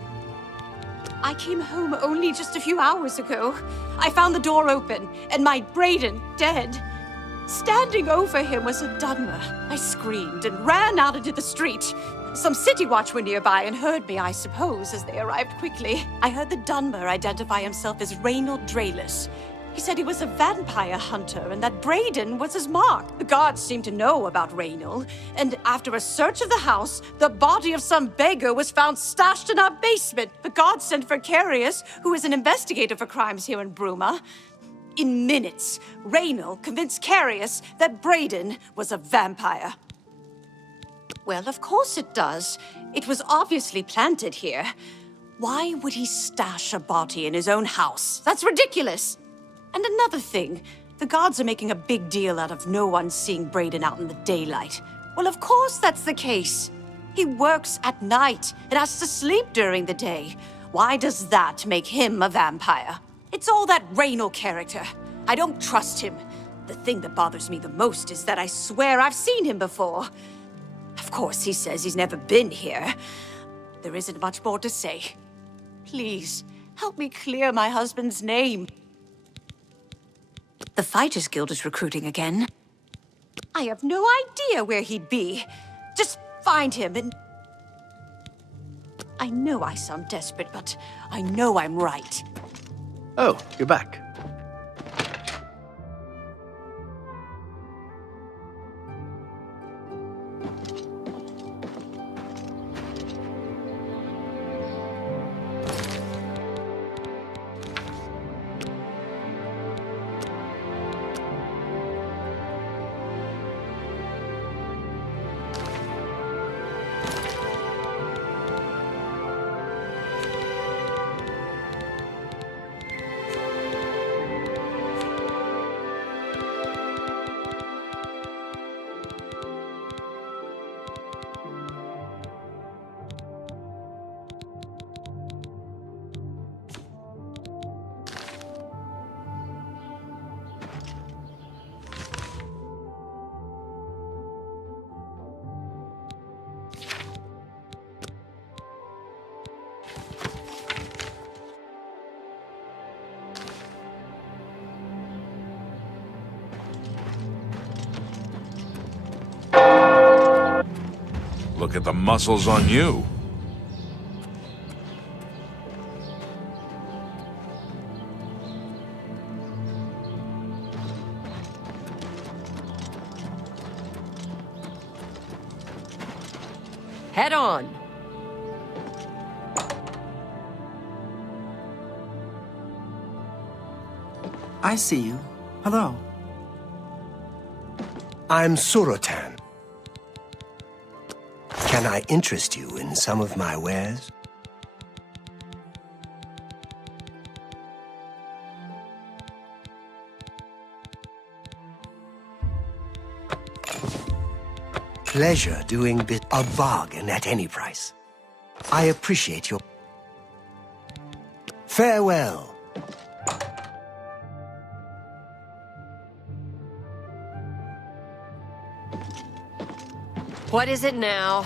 I came home only just a few hours ago. I found the door open, and my Braden dead. Standing over him was a Dunmer. I screamed and ran out into the street. Some city watch were nearby and heard me, I suppose, as they arrived quickly. I heard the Dunmer identify himself as Reynold Drayless. He said he was a vampire hunter and that Braden was his mark. The guards seemed to know about Reynold, and after a search of the house, the body of some beggar was found stashed in our basement. The guards sent for Carius, who is an investigator for crimes here in Bruma. In minutes, Reynold convinced Carius that Braden was a vampire. Well, of course it does. It was obviously planted here. Why would he stash a body in his own house? That's ridiculous. And another thing, the guards are making a big deal out of no one seeing Braden out in the daylight. Well, of course that's the case. He works at night and has to sleep during the day. Why does that make him a vampire? It's all that Reynold character. I don't trust him. The thing that bothers me the most is that I swear I've seen him before. Of course, he says he's never been here. There isn't much more to say. Please, help me clear my husband's name. The Fighters Guild is recruiting again. I have no idea where he'd be. Just find him and... I know I sound desperate, but I know I'm right. Oh, you're back. Look at the muscles on you. Head on. I see you. Hello. I'm Surotan. Can I interest you in some of my wares? Pleasure doing a bargain at any price. I appreciate your... Farewell. What is it now?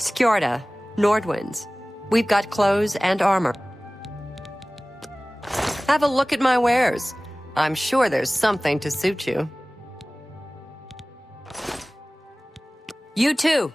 Skjorta, Nordwinds. We've got clothes and armor. Have a look at my wares. I'm sure there's something to suit you. You too.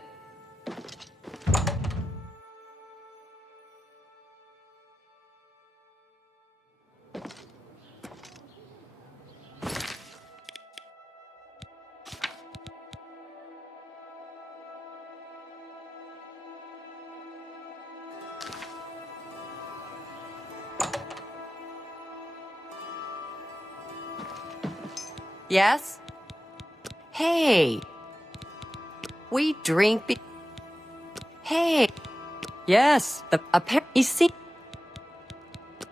Yes? Hey. We drink be- Hey. Yes, you see.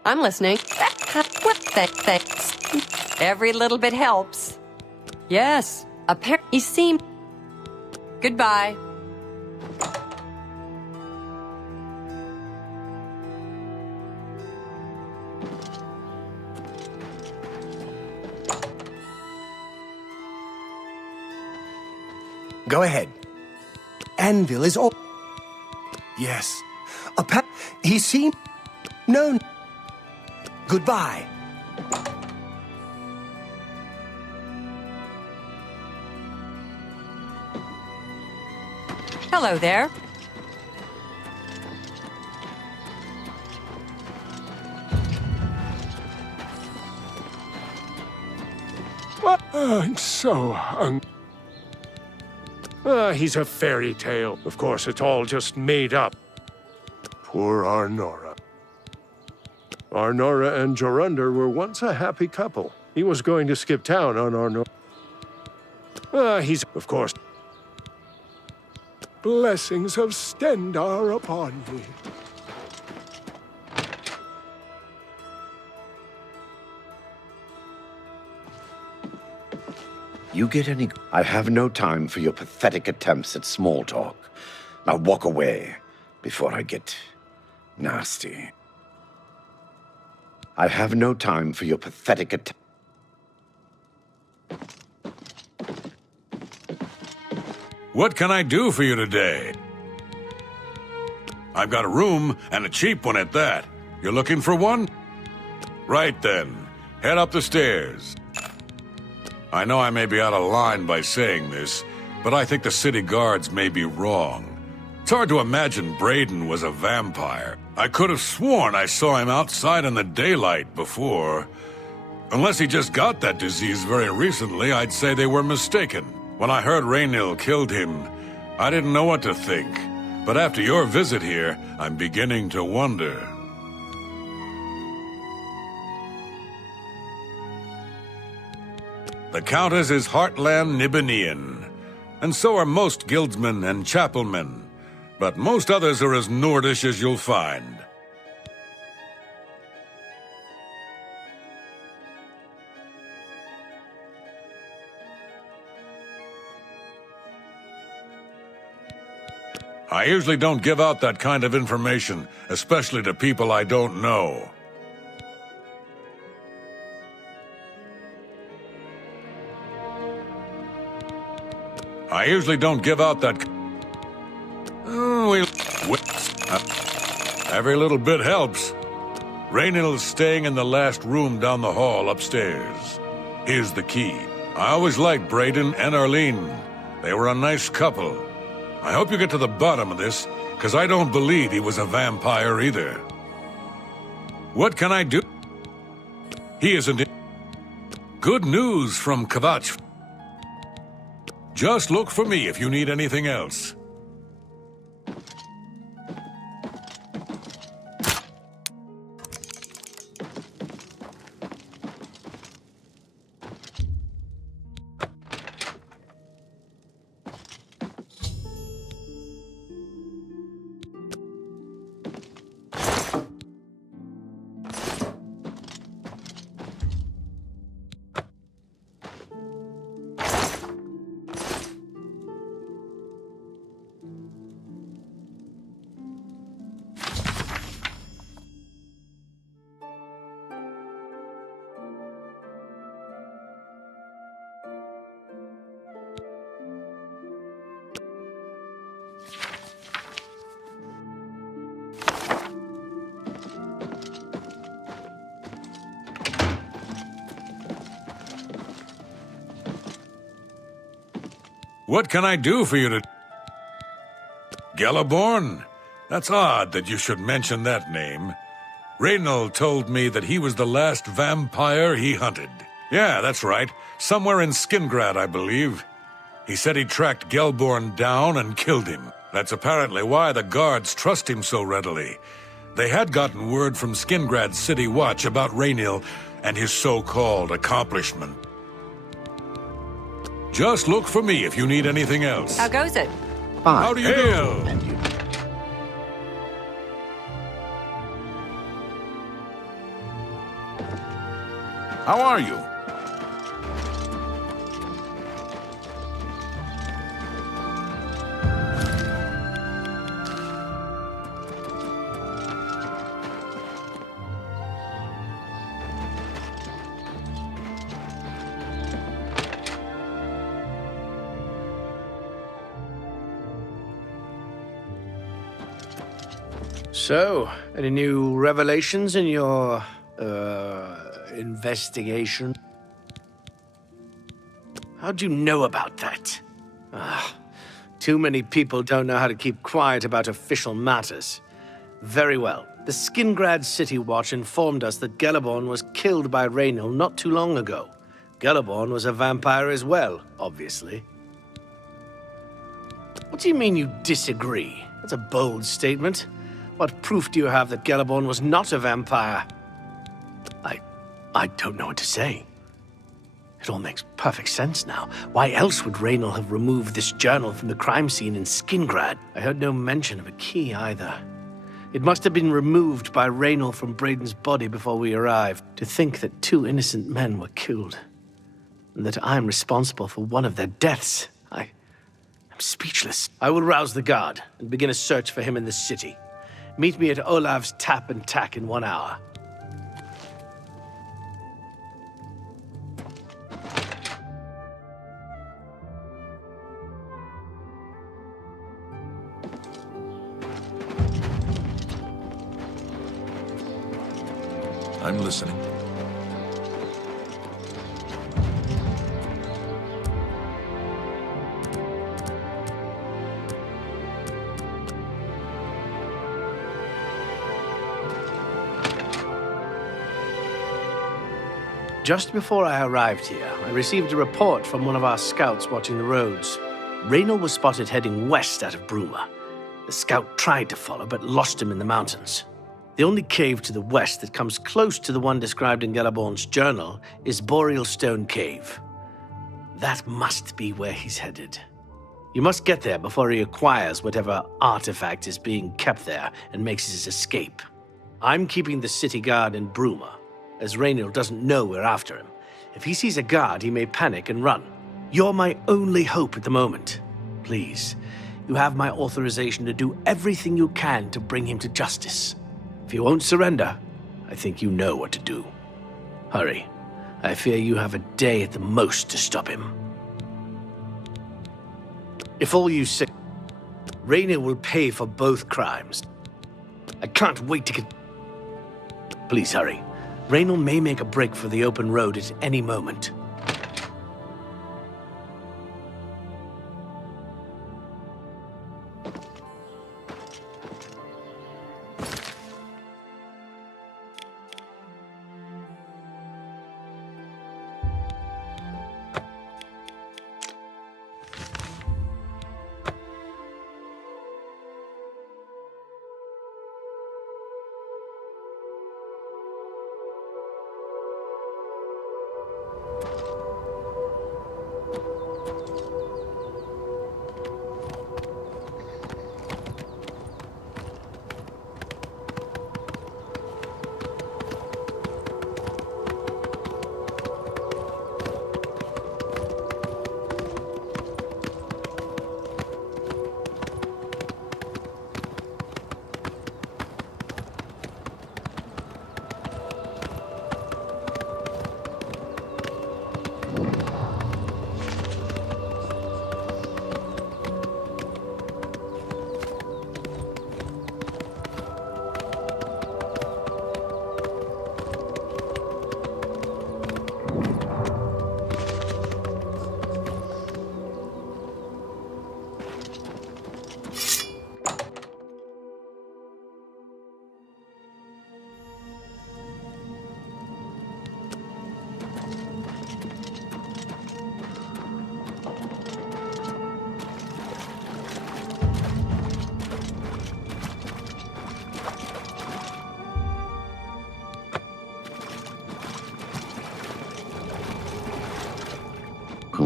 I'm listening. Thanks. Every little bit helps. Yes, you seem. Goodbye. Go ahead. Anvil is all. Yes. He seemed. No. Goodbye. Hello there. I'm so hungry. He's a fairy tale. Of course, it's all just made up. Poor Arnora. Arnora and Jorunder were once a happy couple. He was going to skip town on Arnora. He's, of course. Blessings of Stendar upon me. You get any... I have no time for your pathetic attempts at small talk. Now walk away before I get nasty. I have no time for your pathetic attempts. What can I do for you today? I've got a room, and a cheap one at that. You're looking for one? Right then. Head up the stairs. I know I may be out of line by saying this, but I think the city guards may be wrong. It's hard to imagine Braden was a vampire. I could have sworn I saw him outside in the daylight before. Unless he just got that disease very recently, I'd say they were mistaken. When I heard Raynil killed him, I didn't know what to think. But after your visit here, I'm beginning to wonder. The Countess is Heartland Nibanian, and so are most guildsmen and chapelmen, but most others are as Nordish as you'll find. I usually don't give out that kind of information, especially to people I don't know. I usually don't give out that... Every little bit helps. Raynil's staying in the last room down the hall upstairs. Here's the key. I always liked Braden and Arlene. They were a nice couple. I hope you get to the bottom of this, because I don't believe he was a vampire either. What can I do? He isn't it. Good news from Kvatch. Just look for me if you need anything else. What can I do for you to... Galaborn? That's odd that you should mention that name. Raynal told me that he was the last vampire he hunted. Yeah, that's right. Somewhere in Skingrad, I believe. He said he tracked Gelborn down and killed him. That's apparently why the guards trust him so readily. They had gotten word from Skingrad's City Watch about Raynal and his so-called accomplishment. Just look for me if you need anything else. How goes it? Fine. How do you do? And you. How are you? So, any new revelations in your, investigation? How'd you know about that? Too many people don't know how to keep quiet about official matters. Very well. The Skingrad City Watch informed us that Galaborn was killed by Raynal not too long ago. Galaborn was a vampire as well, obviously. What do you mean you disagree? That's a bold statement. What proof do you have that Galaborn was not a vampire? I don't know what to say. It all makes perfect sense now. Why else would Raynal have removed this journal from the crime scene in Skingrad? I heard no mention of a key either. It must have been removed by Raynal from Braden's body before we arrived. To think that 2 innocent men were killed, and that I'm responsible for one of their deaths. I'm speechless. I will rouse the guard and begin a search for him in the city. Meet me at Olav's Tap and Tack in 1 hour. I'm listening. Just before I arrived here, I received a report from one of our scouts watching the roads. Raynal was spotted heading west out of Bruma. The scout tried to follow, but lost him in the mountains. The only cave to the west that comes close to the one described in Galaborn's journal is Boreal Stone Cave. That must be where he's headed. You must get there before he acquires whatever artifact is being kept there and makes his escape. I'm keeping the city guard in Bruma, as Raynal doesn't know we're after him. If he sees a guard, he may panic and run. You're my only hope at the moment. Please, you have my authorization to do everything you can to bring him to justice. If he won't surrender, I think you know what to do. Hurry. I fear you have a day at the most to stop him. If all you say, Raynal will pay for both crimes. I can't wait to get... Please hurry. Raynal may make a break for the open road at any moment.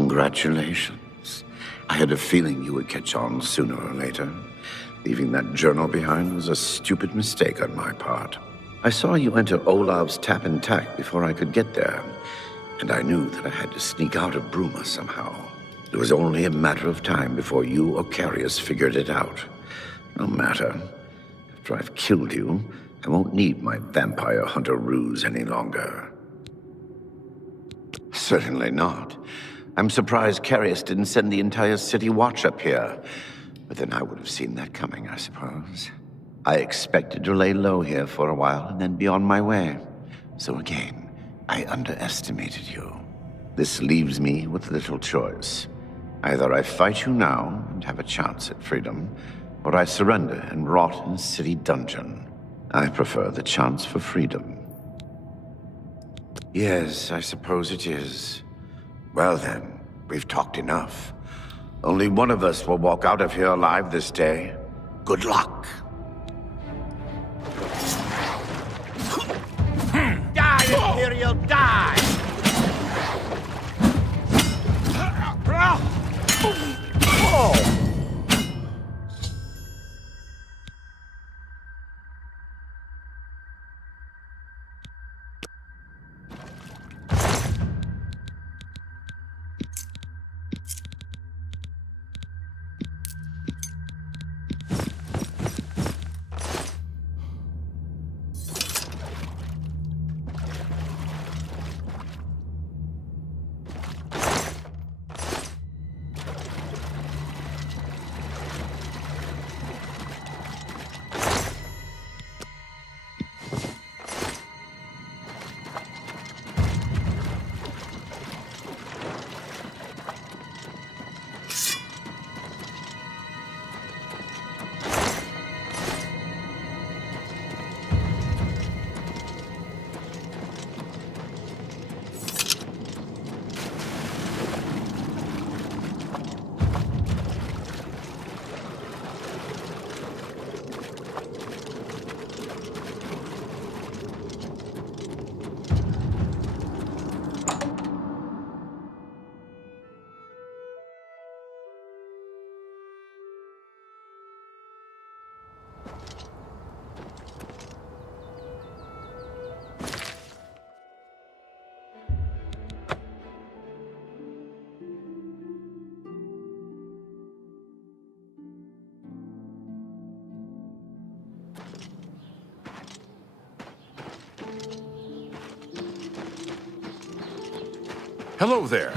Congratulations. I had a feeling you would catch on sooner or later. Leaving that journal behind was a stupid mistake on my part. I saw you enter Olav's tap and tack before I could get there, and I knew that I had to sneak out of Bruma somehow. It was only a matter of time before you or Carius figured it out. No matter. After I've killed you, I won't need my vampire hunter ruse any longer. Certainly not. I'm surprised Carius didn't send the entire city watch up here. But then I would have seen that coming, I suppose. I expected to lay low here for a while and then be on my way. So again, I underestimated you. This leaves me with little choice. Either I fight you now and have a chance at freedom, or I surrender and rot in a city dungeon. I prefer the chance for freedom. Yes, I suppose it is. Well then, we've talked enough. Only one of us will walk out of here alive this day. Good luck. Die, Imperial, die! Hello there.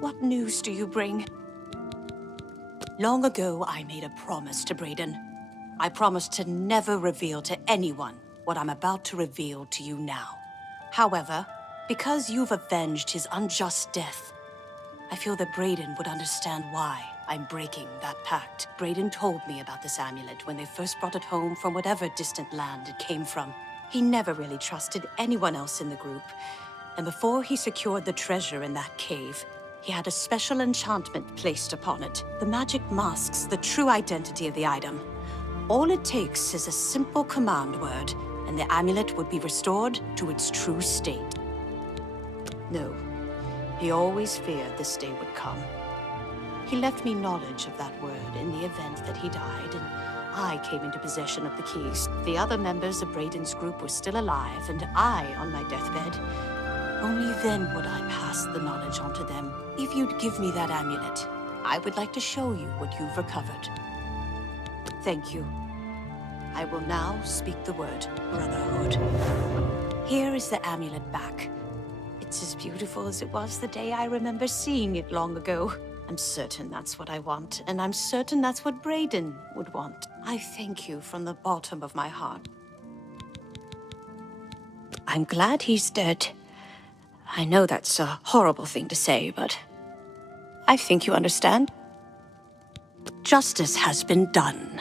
What news do you bring? Long ago, I made a promise to Brayden. I promised to never reveal to anyone what I'm about to reveal to you now. However, because you've avenged his unjust death, I feel that Brayden would understand why I'm breaking that pact. Brayden told me about this amulet when they first brought it home from whatever distant land it came from. He never really trusted anyone else in the group, and before he secured the treasure in that cave, he had a special enchantment placed upon it. The magic masks the true identity of the item. All it takes is a simple command word, and the amulet would be restored to its true state. No, he always feared this day would come. He left me knowledge of that word in the event that he died, and I came into possession of the keys. The other members of Brayden's group were still alive, and I on my deathbed. Only then would I pass the knowledge on to them. If you'd give me that amulet, I would like to show you what you've recovered. Thank you. I will now speak the word Brotherhood. Here is the amulet back. It's as beautiful as it was the day I remember seeing it long ago. I'm certain that's what I want, and I'm certain that's what Brayden would want. I thank you from the bottom of my heart. I'm glad he's dead. I know that's a horrible thing to say, but I think you understand. Justice has been done.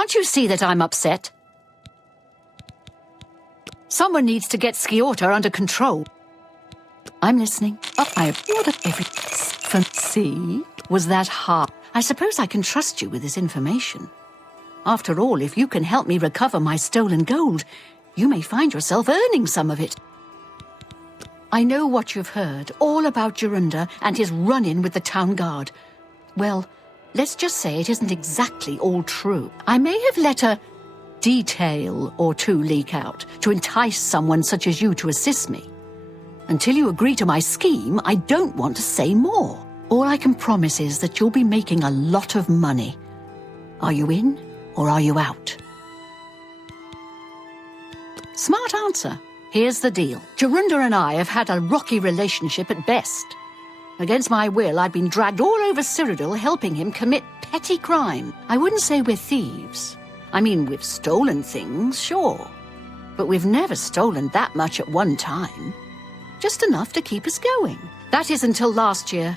Can't you see that I'm upset? Someone needs to get Sciorta under control. I'm listening. Oh, I have ordered everything. See? Was that hard? I suppose I can trust you with this information. After all, if you can help me recover my stolen gold, you may find yourself earning some of it. I know what you've heard, all about Jorunda and his run-in with the town guard. Well, let's just say it isn't exactly all true. I may have let a detail or two leak out to entice someone such as you to assist me. Until you agree to my scheme, I don't want to say more. All I can promise is that you'll be making a lot of money. Are you in, or are you out? Smart answer. Here's the deal. Jorunda and I have had a rocky relationship at best. Against my will, I've been dragged all over Cyrodiil helping him commit petty crime. I wouldn't say we're thieves. I mean, we've stolen things, sure. But we've never stolen that much at one time. Just enough to keep us going. That is until last year.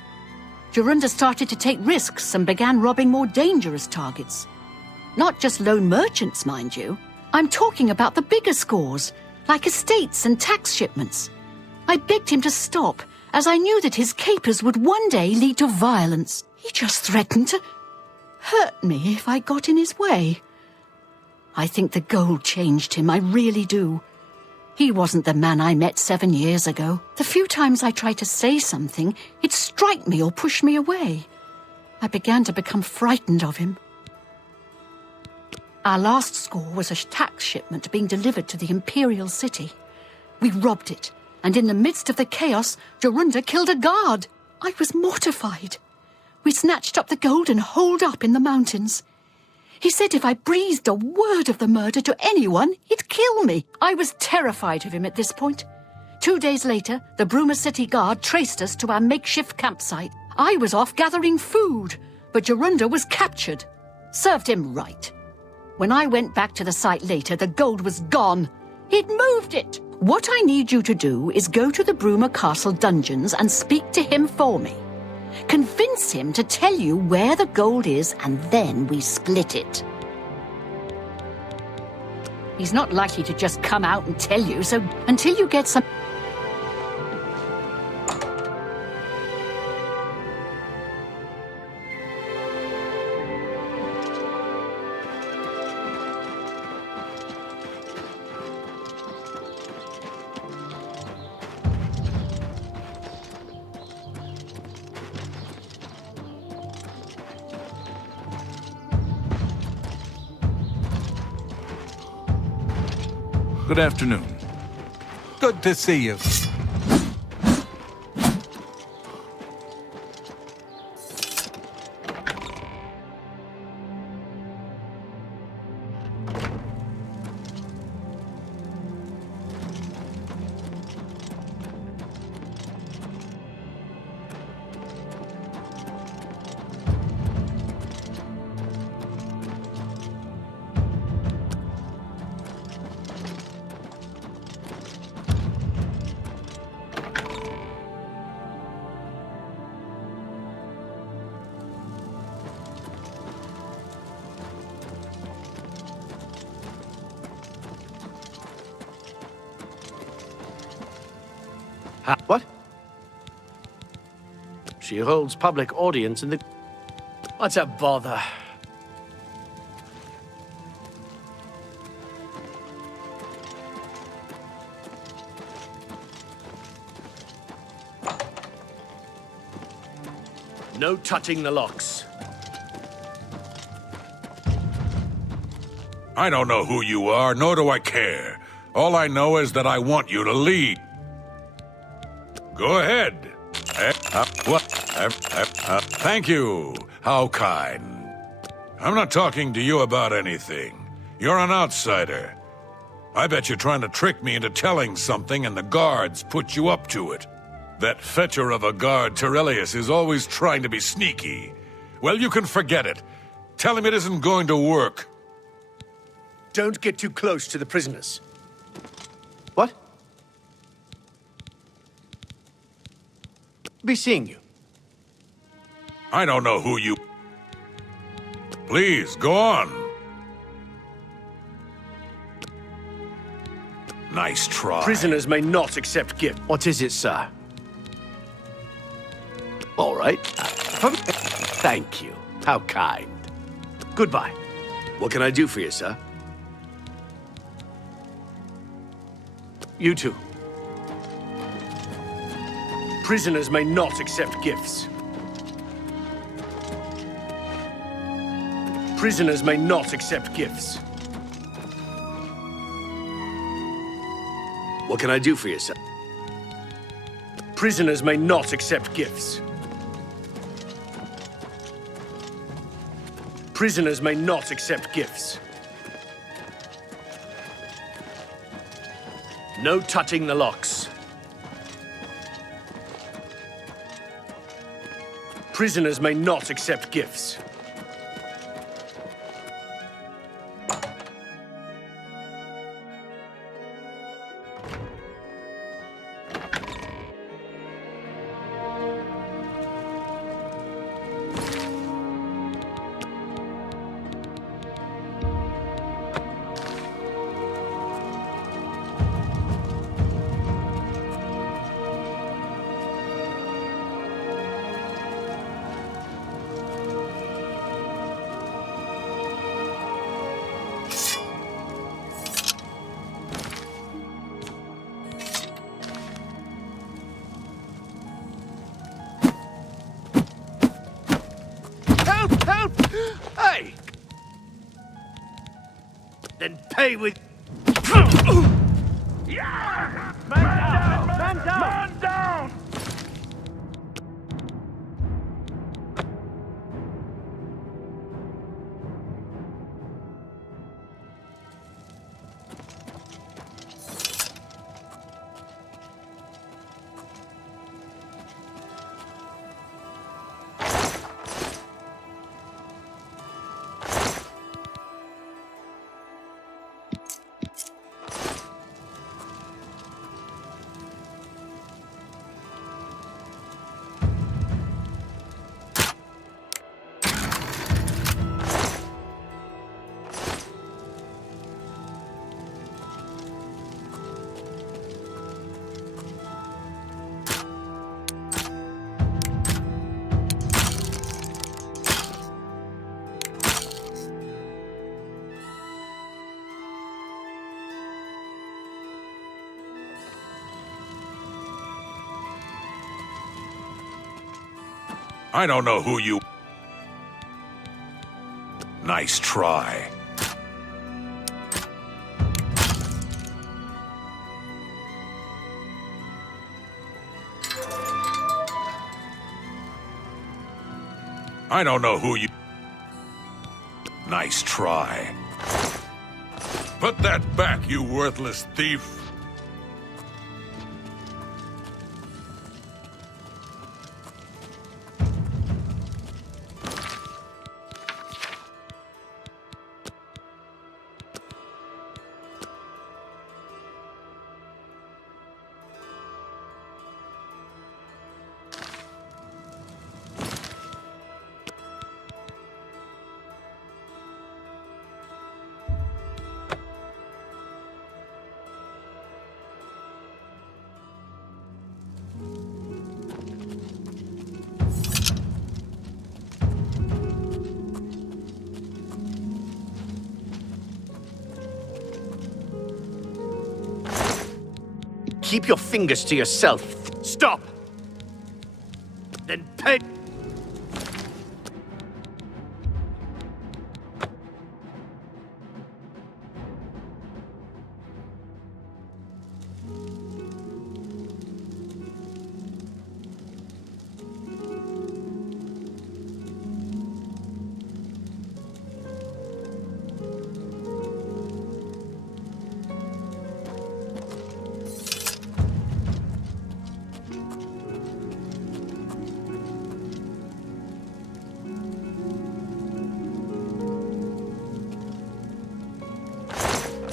Jorunda started to take risks and began robbing more dangerous targets. Not just lone merchants, mind you. I'm talking about the bigger scores, like estates and tax shipments. I begged him to stop, as I knew that his capers would one day lead to violence. He just threatened to hurt me if I got in his way. I think the gold changed him, I really do. He wasn't the man I met 7 years ago. The few times I tried to say something, he'd strike me or push me away. I began to become frightened of him. Our last score was a tax shipment being delivered to the Imperial City. We robbed it, and in the midst of the chaos, Jorunda killed a guard. I was mortified. We snatched up the gold and holed up in the mountains. He said if I breathed a word of the murder to anyone, he'd kill me. I was terrified of him at this point. 2 days later, the Bruma City Guard traced us to our makeshift campsite. I was off gathering food, but Jorunda was captured. Served him right. When I went back to the site later, the gold was gone. He'd moved it. What I need you to do is go to the Bruma Castle dungeons and speak to him for me. Convince him to tell you where the gold is, and then we split it. He's not likely to just come out and tell you, so until you get some... Good afternoon. Good to see you. What? She holds public audience in the... What's a bother? No touching the locks. I don't know who you are, nor do I care. All I know is that I want you to lead. Go ahead. Thank you. How kind. I'm not talking to you about anything. You're an outsider. I bet you're trying to trick me into telling something and the guards put you up to it. That fetcher of a guard, Terelius, is always trying to be sneaky. Well, you can forget it. Tell him it isn't going to work. Don't get too close to the prisoners. Be seeing you. I don't know who you... Please, go on. Nice try. Prisoners may not accept gift. What is it, sir? All right. Thank you. How kind. Goodbye. What can I do for you, sir? You too. Prisoners may not accept gifts. Prisoners may not accept gifts. What can I do for you, sir? Prisoners may not accept gifts. Prisoners may not accept gifts. No touching the locks. Prisoners may not accept gifts. Help! Hey! Then pay with... Yeah! Man down! Man down! Man down! I don't know who you... Nice try. I don't know who you... Nice try. Put that back, you worthless thief. Keep your fingers to yourself. Stop! Then pay...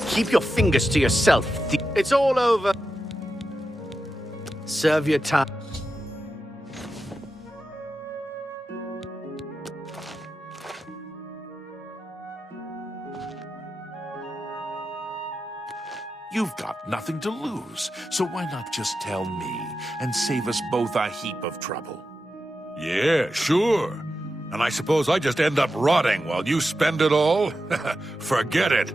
Keep your fingers to yourself. It's all over. Serve your time. You've got nothing nothing to lose. So why not just tell me and save us both a heap of trouble? Yeah, sure. And I suppose I just end up rotting while you spend it all? Forget it.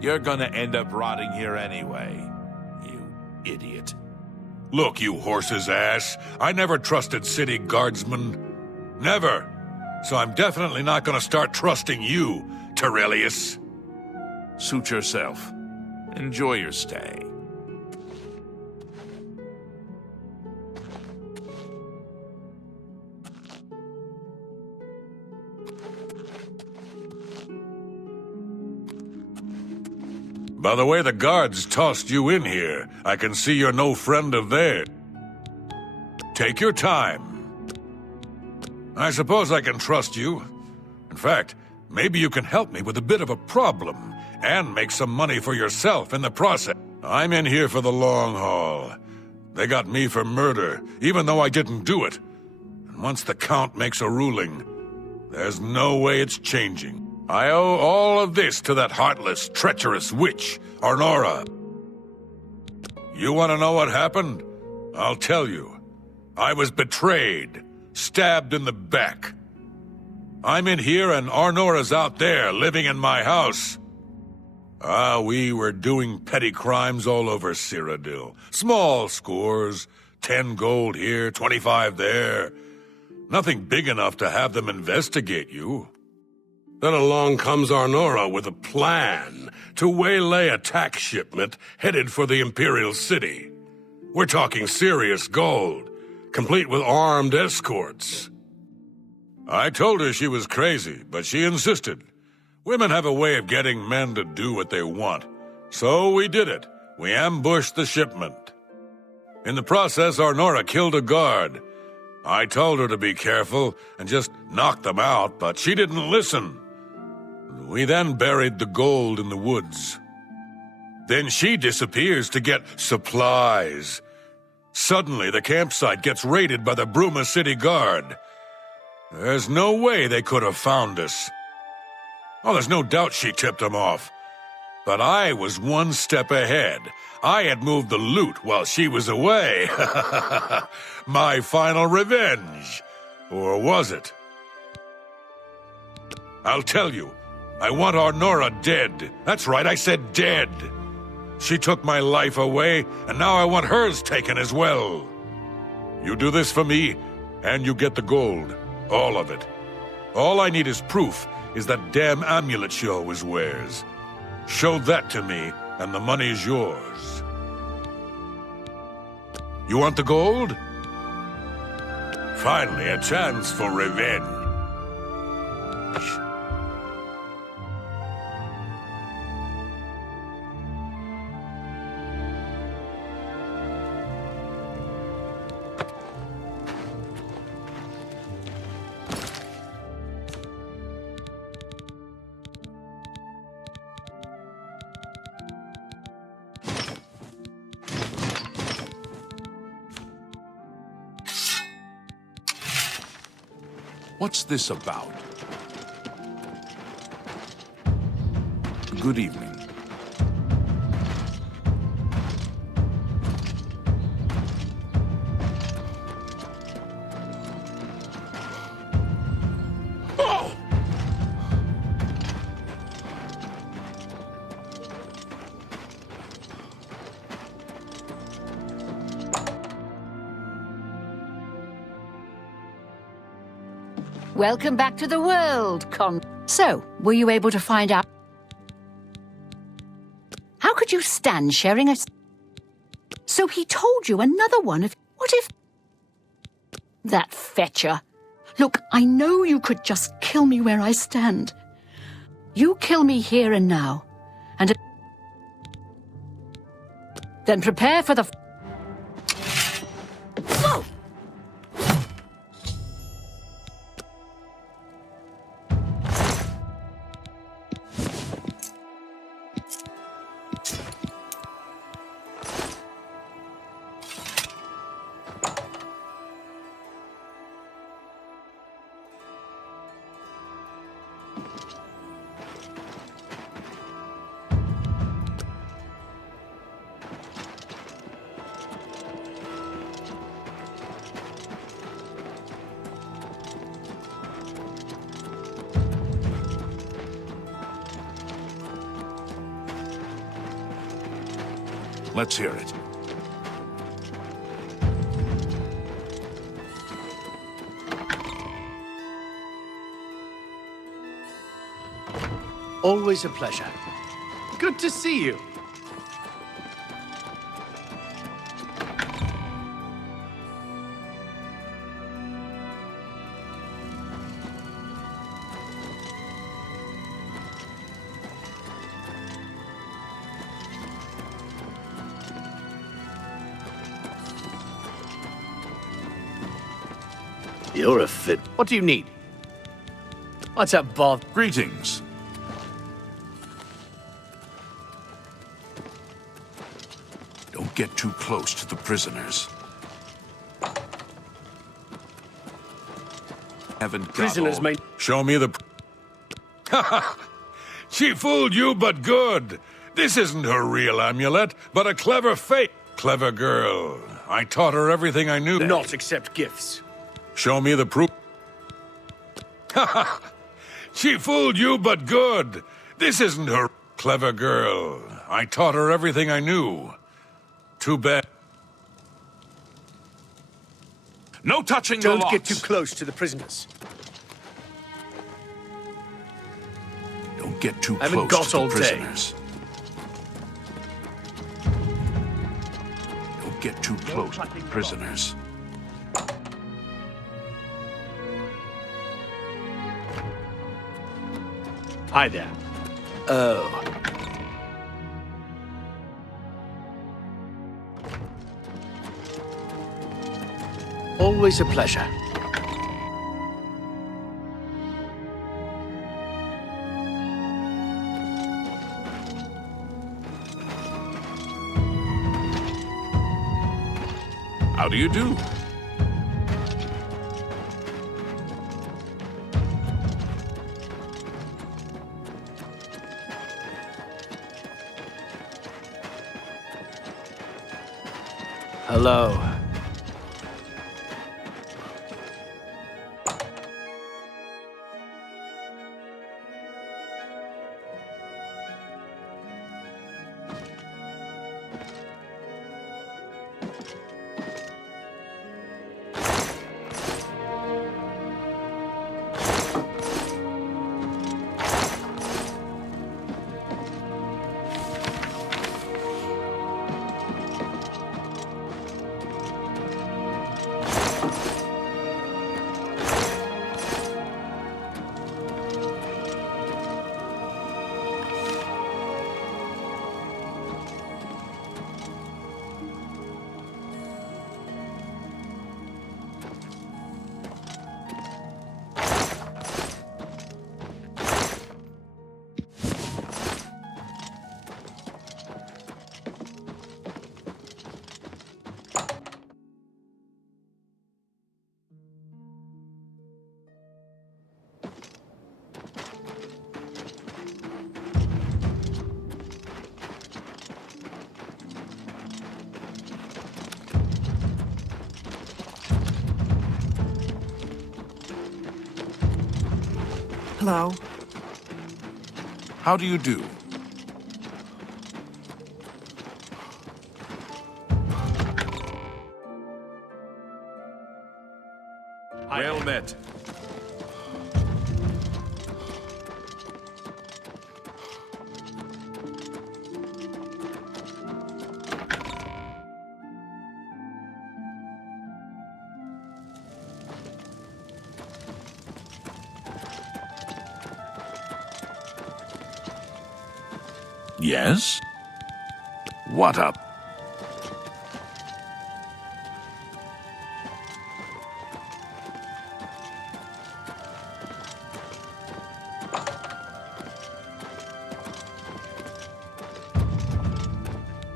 You're gonna end up rotting here anyway, you idiot. Look, you horse's ass. I never trusted city guardsmen. Never. So I'm definitely not gonna start trusting you, Terrelius. Suit yourself. Enjoy your stay. By the way the guards tossed you in here, I can see you're no friend of theirs. Take your time. I suppose I can trust you. In fact, maybe you can help me with a bit of a problem, and make some money for yourself in the process. I'm in here for the long haul. They got me for murder, even though I didn't do it. And once the Count makes a ruling, there's no way it's changing. I owe all of this to that heartless, treacherous witch, Arnora. You want to know what happened? I'll tell you. I was betrayed, stabbed in the back. I'm in here and Arnora's out there, living in my house. We were doing petty crimes all over Cyrodiil. Small scores, 10 gold here, 25 there. Nothing big enough to have them investigate you. Then along comes Arnora with a plan to waylay a tax shipment headed for the Imperial City. We're talking serious gold, complete with armed escorts. I told her she was crazy, but she insisted. Women have a way of getting men to do what they want. So we did it. We ambushed the shipment. In the process, Arnora killed a guard. I told her to be careful and just knock them out, but she didn't listen. We then buried the gold in the woods. Then she disappears to get supplies. Suddenly, the campsite gets raided by the Bruma City Guard. There's no way they could have found us. Oh, there's no doubt she tipped them off. But I was one step ahead. I had moved the loot while she was away. My final revenge. Or was it? I'll tell you. I want Arnora dead. That's right, I said dead. She took my life away, and now I want hers taken as well. You do this for me, and you get the gold. All of it. All I need is proof is that damn amulet she always wears. Show that to me, and the money's yours. You want the gold? Finally, a chance for revenge. What's this about? Good evening. Welcome back to the world, So, were you able to find out? How could you stand sharing a... So he told you another one of... What if... That fetcher. Look, I know you could just kill me where I stand. You kill me here and now. And... Then prepare for the... Let's hear it. Always a pleasure. Good to see you. You're a fit. What do you need? What's up, Bob? Greetings. Don't get too close to the prisoners. Haven't got Prisoners all... may... Show me the... She fooled you, but good. This isn't her real amulet, but a clever fake. Clever girl. I taught her everything I knew. Not accept gifts. Show me the proof. She fooled you, but good. This isn't her clever girl. I taught her everything I knew. Too bad. No touching the locks. Don't get too close to the prisoners. Don't get too I haven't close got to all the day. prisoners. Don't get too close to the prisoners. Hi there. Oh. Always a pleasure. How do you do? Hello. Hello. How do you do? Well met. Yes? What up?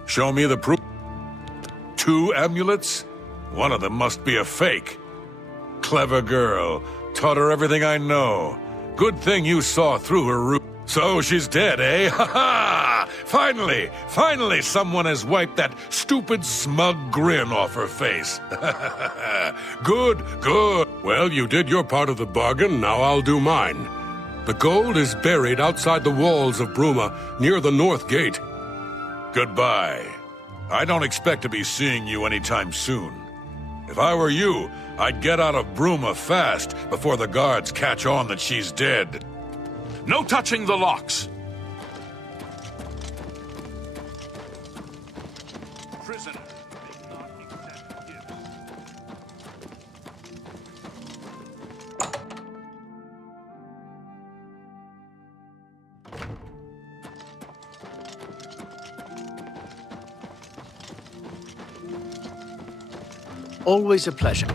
Show me the proof. 2 amulets? One of them must be a fake. Clever girl. Taught her everything I know. Good thing you saw through her ruse. So she's dead, eh? Ha ha! Finally someone has wiped that stupid, smug grin off her face. Good. Well, you did your part of the bargain, now I'll do mine. The gold is buried outside the walls of Bruma, near the North Gate. Goodbye. I don't expect to be seeing you anytime soon. If I were you, I'd get out of Bruma fast before the guards catch on that she's dead. No touching the locks! Prisoner. Always a pleasure.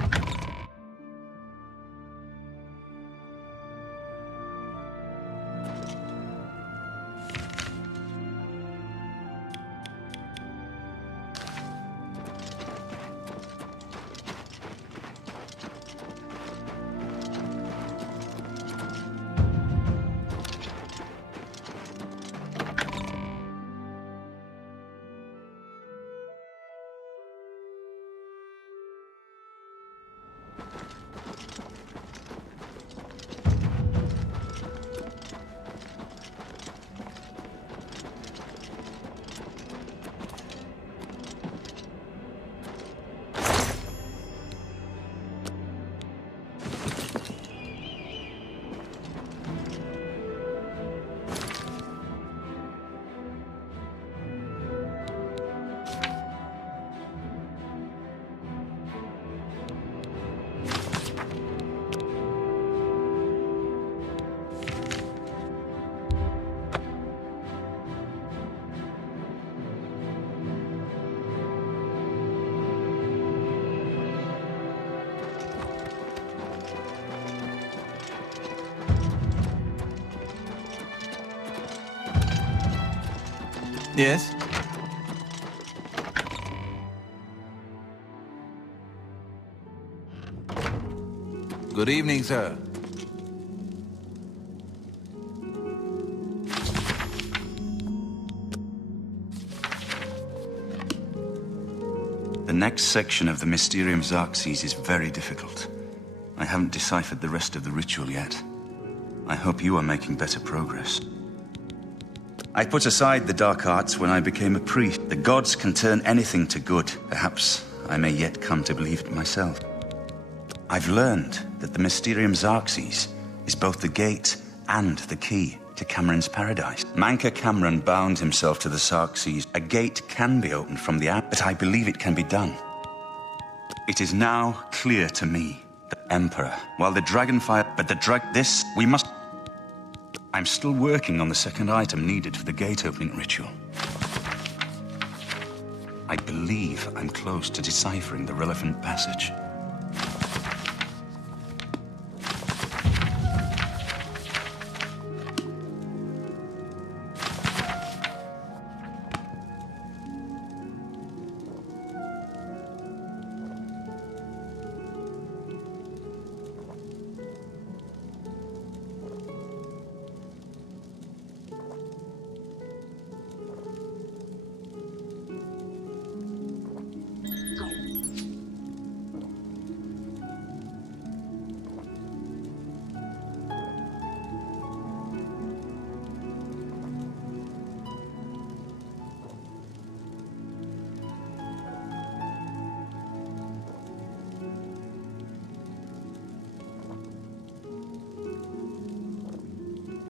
Yes? Good evening, sir. The next section of the Mysterium Xerxes is very difficult. I haven't deciphered the rest of the ritual yet. I hope you are making better progress. I put aside the dark arts when I became a priest. The gods can turn anything to good. Perhaps I may yet come to believe it myself. I've learned that the Mysterium Xerxes is both the gate and the key to Cameron's paradise. Manka Cameron bound himself to the Xerxes. A gate can be opened from the out, but I believe it can be done. It is now clear to me that Emperor, while the Dragonfire, but this, we must... I'm still working on the second item needed for the gate opening ritual. I believe I'm close to deciphering the relevant passage.